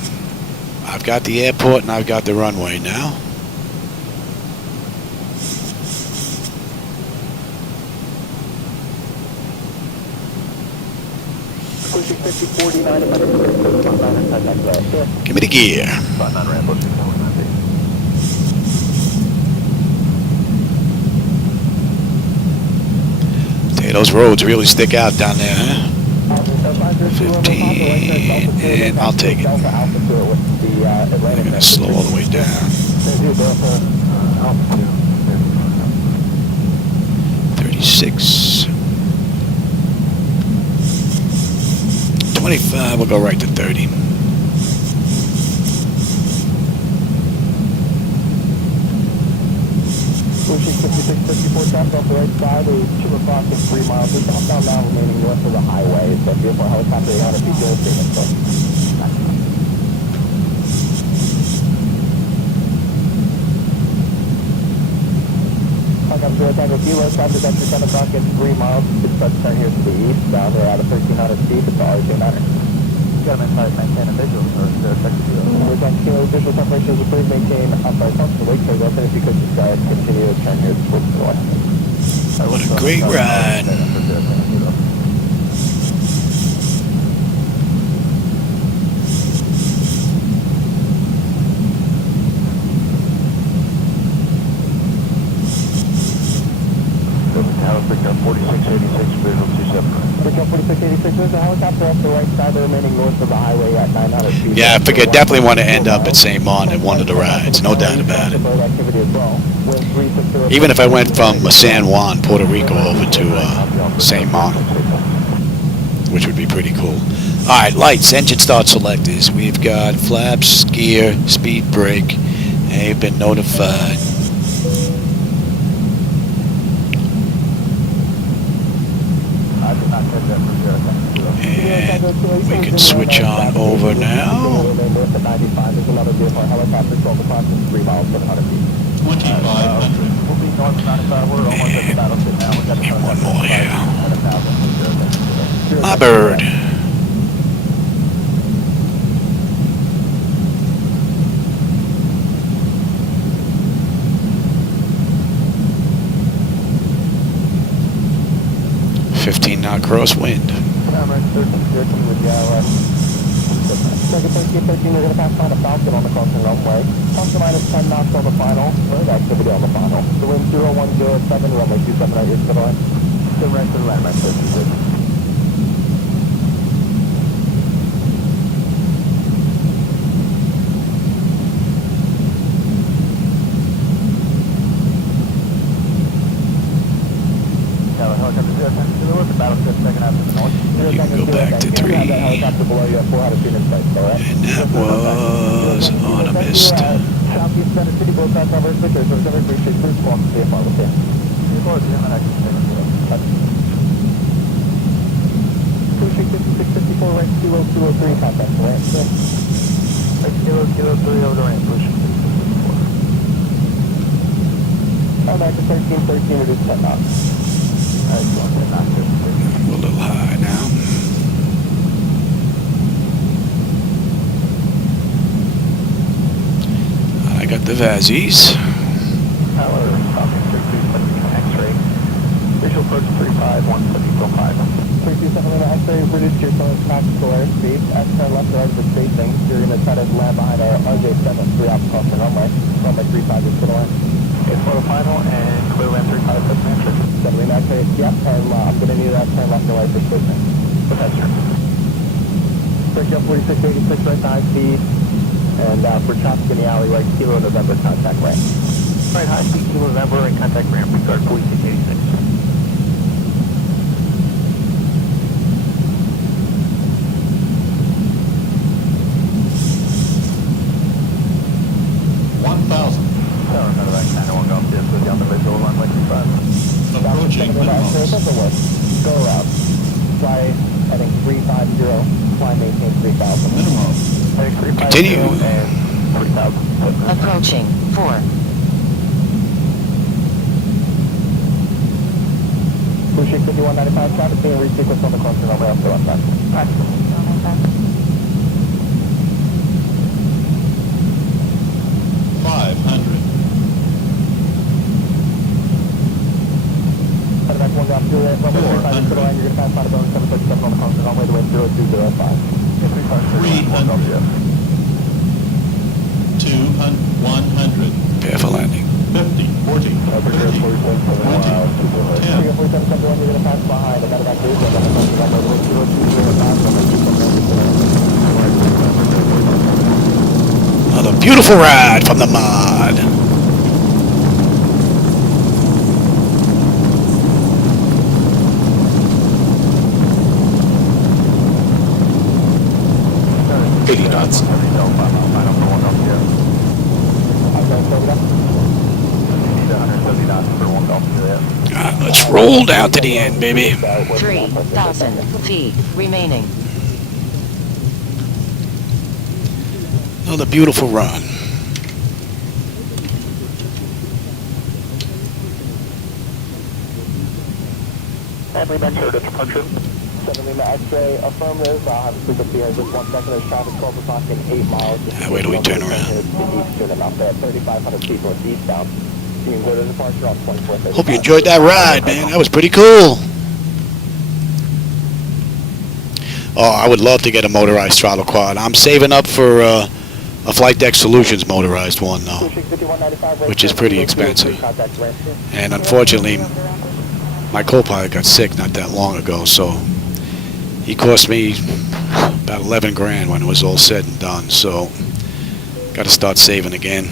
I've got the airport and I've got the runway now. Give me the gear. Hey, those roads really stick out down there, huh? 15, and I'll take it. I'm going to slow all the way down. 36. 25, we'll go right to 30. Pushing 5654 traffic off the right side, is 2 o'clock and 3 miles. We're southbound now remaining north of the highway. It's a beautiful helicopter 800 feet to the statement. Helicopter Tango Kilo, traffic is after 10 o'clock and 3 miles. It's about to turn here to the east, down there out of 1300 feet. It's the RJ 9er. Gentlemen, sorry, maintain a visual, or is there a second visual? We're on Kilo, visual separation is approved, maintain, I'm sorry, function wake clear, open if you could just continue to turn here towards the north. What a great ride. Freakout 4686, visual 27. Freakout 4686, there's a helicopter off the right side, remaining north of the highway at 900 feet. Yeah, I figure definitely want to end up at St. Mon in one of the rides, no doubt about it. Even if I went from San Juan, Puerto Rico, over to St. Mon, which would be pretty cool. All right, lights, engine start selectors. We've got flaps, gear, speed brake. They've been notified. And we can switch on over now. 25. One more here. My bird. .15-knot crosswind. Second 13, we're going to pass on a Falcon on the crossing runway. Falcon minus 10 knots on the final. Wind activity on the final. The wind 0107, runway 27 right here to the line. To the land, right 36. You can go back to 3. And that was on a mist. It is 10 knots. A little high now. I got the Vazzies. X-ray. Visual approach 35, 175. 327 X-ray, reduce your tactical airspeed. X-turn left or right for spacing. You're going to try to land behind our Argyle St 3 off crossing runway. Runway runway 35 is for the line. It's for the final and clear land 35, that's answer. 70 Max 8, yep, and I'm going to need that turn left and right for statement. That's sir. Bridge up 4686 right to high speed, and for traffic in the alley, right, Kilo November, contact ramp. Right, high speed Kilo November and contact ramp, regard 4686. Go around. Fly heading 350, fly maintain 3000. Minimum. Heading 350 Continue. and 3000. Approaching 4. Pushing 5195 traffic, being resequenced on the crossing runway after left side. 500. Back one down through it, runway 35 to the line, you're going to pass out of Boeing 737 on the crossing runway to wind 0205. 300. 200. 100. Prepare for landing. 50. 40. 30. 20. 10. You're going to pass behind, and then back to the crossing runway to wind 0205. Another beautiful ride from the mod. Knots. Let's roll down to the end, baby. 3,000 feet remaining. Another beautiful run. Family mentor to departure. 70 X-ray, affirmative. I'll have a frequency here just 1 second. There's traffic 12 o'clock in 8 miles. Where do we turn around? Eastern and up there, 3,500 feet north eastbound. You can go to departure on 24th. Hope you enjoyed that ride, man. That was pretty cool. Oh, I would love to get a motorized throttle quad. I'm saving up for a Flightdeck Solutions motorized one, though, which is pretty expensive. And unfortunately, my co-pilot got sick not that long ago, so he cost me about 11 grand when it was all said and done. So, got to start saving again.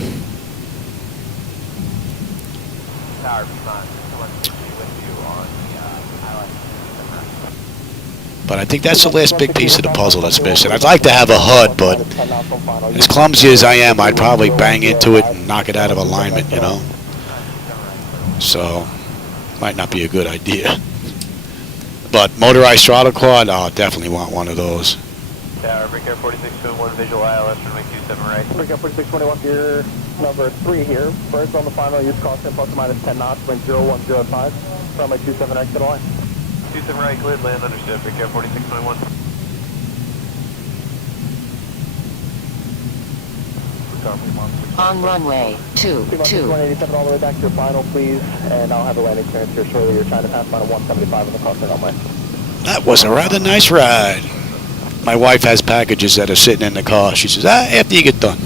But I think that's the last big piece of the puzzle that's missing. I'd like to have a HUD, but as clumsy as I am, I'd probably bang into it and knock it out of alignment, you know. So, might not be a good idea. But motorized throttle quad, oh, definitely want one of those. Tower, Brickyard 4621, visual ILS, runway 27 right. Brickyard 4621, gear number 3 here. First on the final, use caution, plus or minus 10 knots, wind 0105, runway 27 right to the line. 27 right, cleared, land, understood, Brickyard 4621. On runway 22. 187 all the way back to your final, please, and I'll have a landing clearance here shortly. You're trying to pass final 175 on the crossing runway. That was a rather nice ride. My wife has packages that are sitting in the car. She says, after you get done.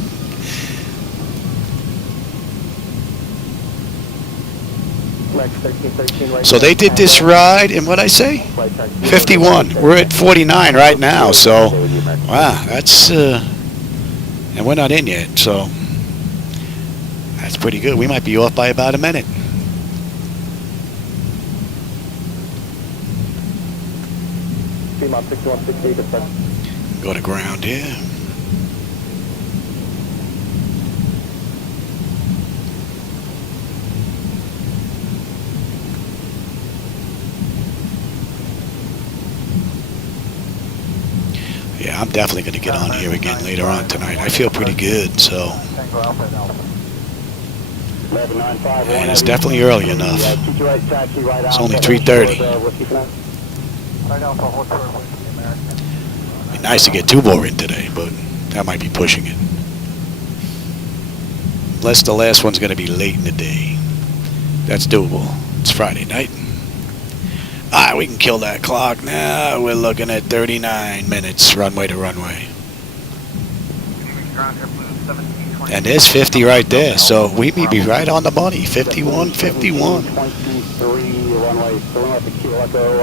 So they did this ride in, what'd I say? 51. We're at 49 right now, so, wow, that's, and we're not in yet, so that's pretty good. We might be off by about a minute. Go to ground here. Yeah, I'm definitely going to get on here again later on tonight. I feel pretty good, so. And it's definitely early enough. It's only 3:30. Be nice to get 2 more in today, but that might be pushing it. Unless the last one's going to be late in the day. That's doable. It's Friday night. Alright, we can kill that clock now. We're looking at 39 minutes runway to runway. And there's 50 right there, so we may be right on the money. 51, 51. 23 runway 3 left to Kilo Echo,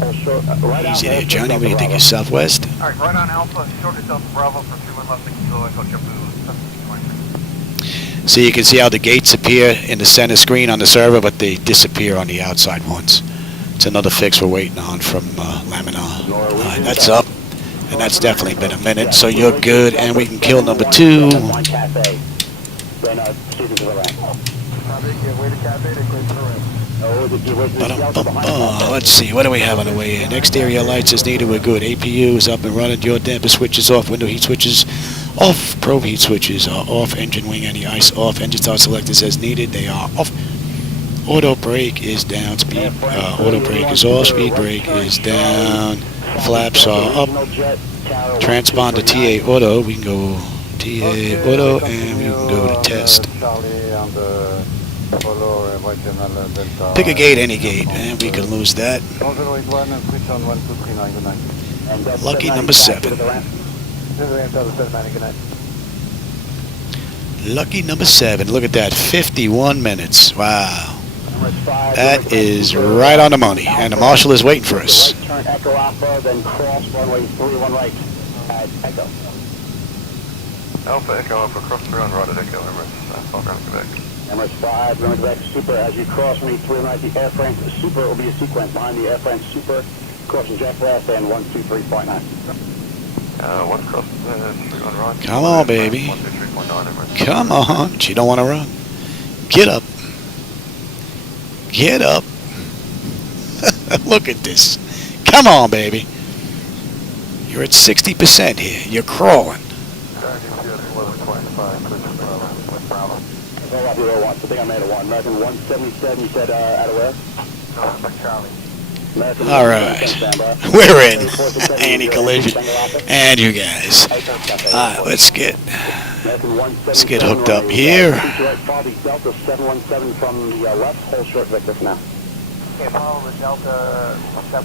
hold short, right out Easy there, there, Johnny. What do you think? Is Southwest? All right, right on Alpha, short is Delta Bravo for 21 left to Kilo Echo, JetBlue 723. So you can see how the gates appear in the center screen on the server, but they disappear on the outside ones. It's another fix we're waiting on from Laminar. All right, that's up. And that's definitely been a minute, so you're good, and we can kill number 2. Let's see, what do we have on the way in? Exterior lights as needed, we're good. APU is up and running, your damper switches off, window heat switches off, probe heat switches are off, engine wing anti-ice off, engine start selectors as needed, they are off. Auto brake is down, speed, auto brake is off, speed brake is down. Flaps are up. Transponder TA auto. We can go TA auto and we can go to test. Pick a gate, any gate, and we can lose that. Lucky number 7. Lucky number 7. Look at that. 51 minutes. Wow. That is right on the money, and the marshal is waiting for us. Turn Echo Alpha, then cross runway 31 right at Echo. Alpha, Echo, Alpha, cross 3 on right at Echo, Emirates, Falcon, Quebec. Emirates 5, runway Quebec, super. As you cross runway 31 right, the Air France Super will be a sequence behind the Air France Super, crossing jet left, and 123.9. One cross 3 on right. Come on, baby. 123.9, Emirates. Come on. You don't want to run. Get up. Get up. Look at this. Come on, baby. You're at 60% here. You're crawling. I think I made a 1. American 177, you said out of where? All right. We're in. Anti-collision. And you guys. All right, let's get hooked up here. Delta 717 from the left, hold short Victor for now.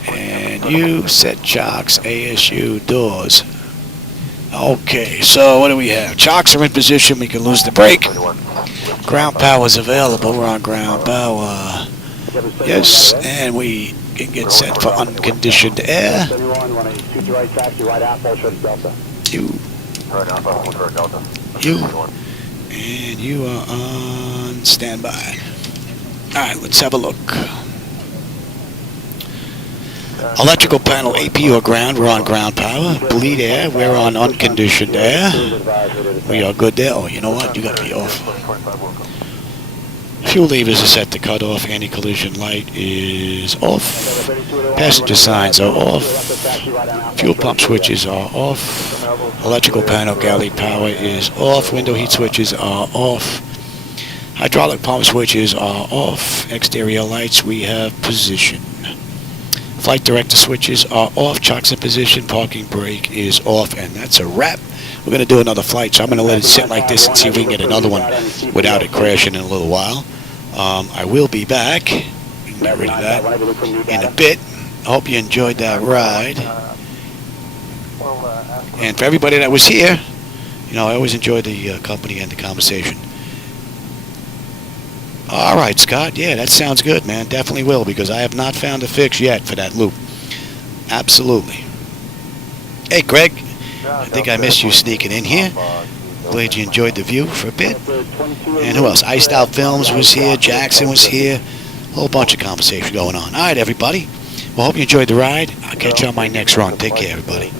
And you set chocks, ASU doors. Okay, so what do we have? Chocks are in position. We can lose the brake. Ground power is available. We're on ground power. Yes, and we can get set for unconditioned air. You. And you are on standby. Alright, let's have a look. Electrical panel APU or ground, we're on ground power. Bleed air, we're on unconditioned air. We are good there. Oh, you know what? You got to be off. Fuel levers are set to cut off. Anti-collision light is off. Passenger signs are off. Fuel pump switches are off. Electrical panel galley power is off. Window heat switches are off. Hydraulic pump switches are off. Exterior lights we have position. Flight director switches are off. Chocks in position. Parking brake is off. And that's a wrap. We're going to do another flight, so I'm going to let it sit like this and see if we can get another one without it crashing in a little while. I will be back. We can get rid of that in a bit. I hope you enjoyed that ride. And for everybody that was here, you know, I always enjoy the company and the conversation. All right, Scott. Yeah, that sounds good, man. Definitely will, because I have not found a fix yet for that loop. Absolutely. Hey, Greg. I think I missed you sneaking in here. Glad you enjoyed the view for a bit. And who else? Iced Out Films was here. Jackson was here. A whole bunch of conversation going on. All right, everybody. Well, hope you enjoyed the ride. I'll catch you on my next run. Take care, everybody.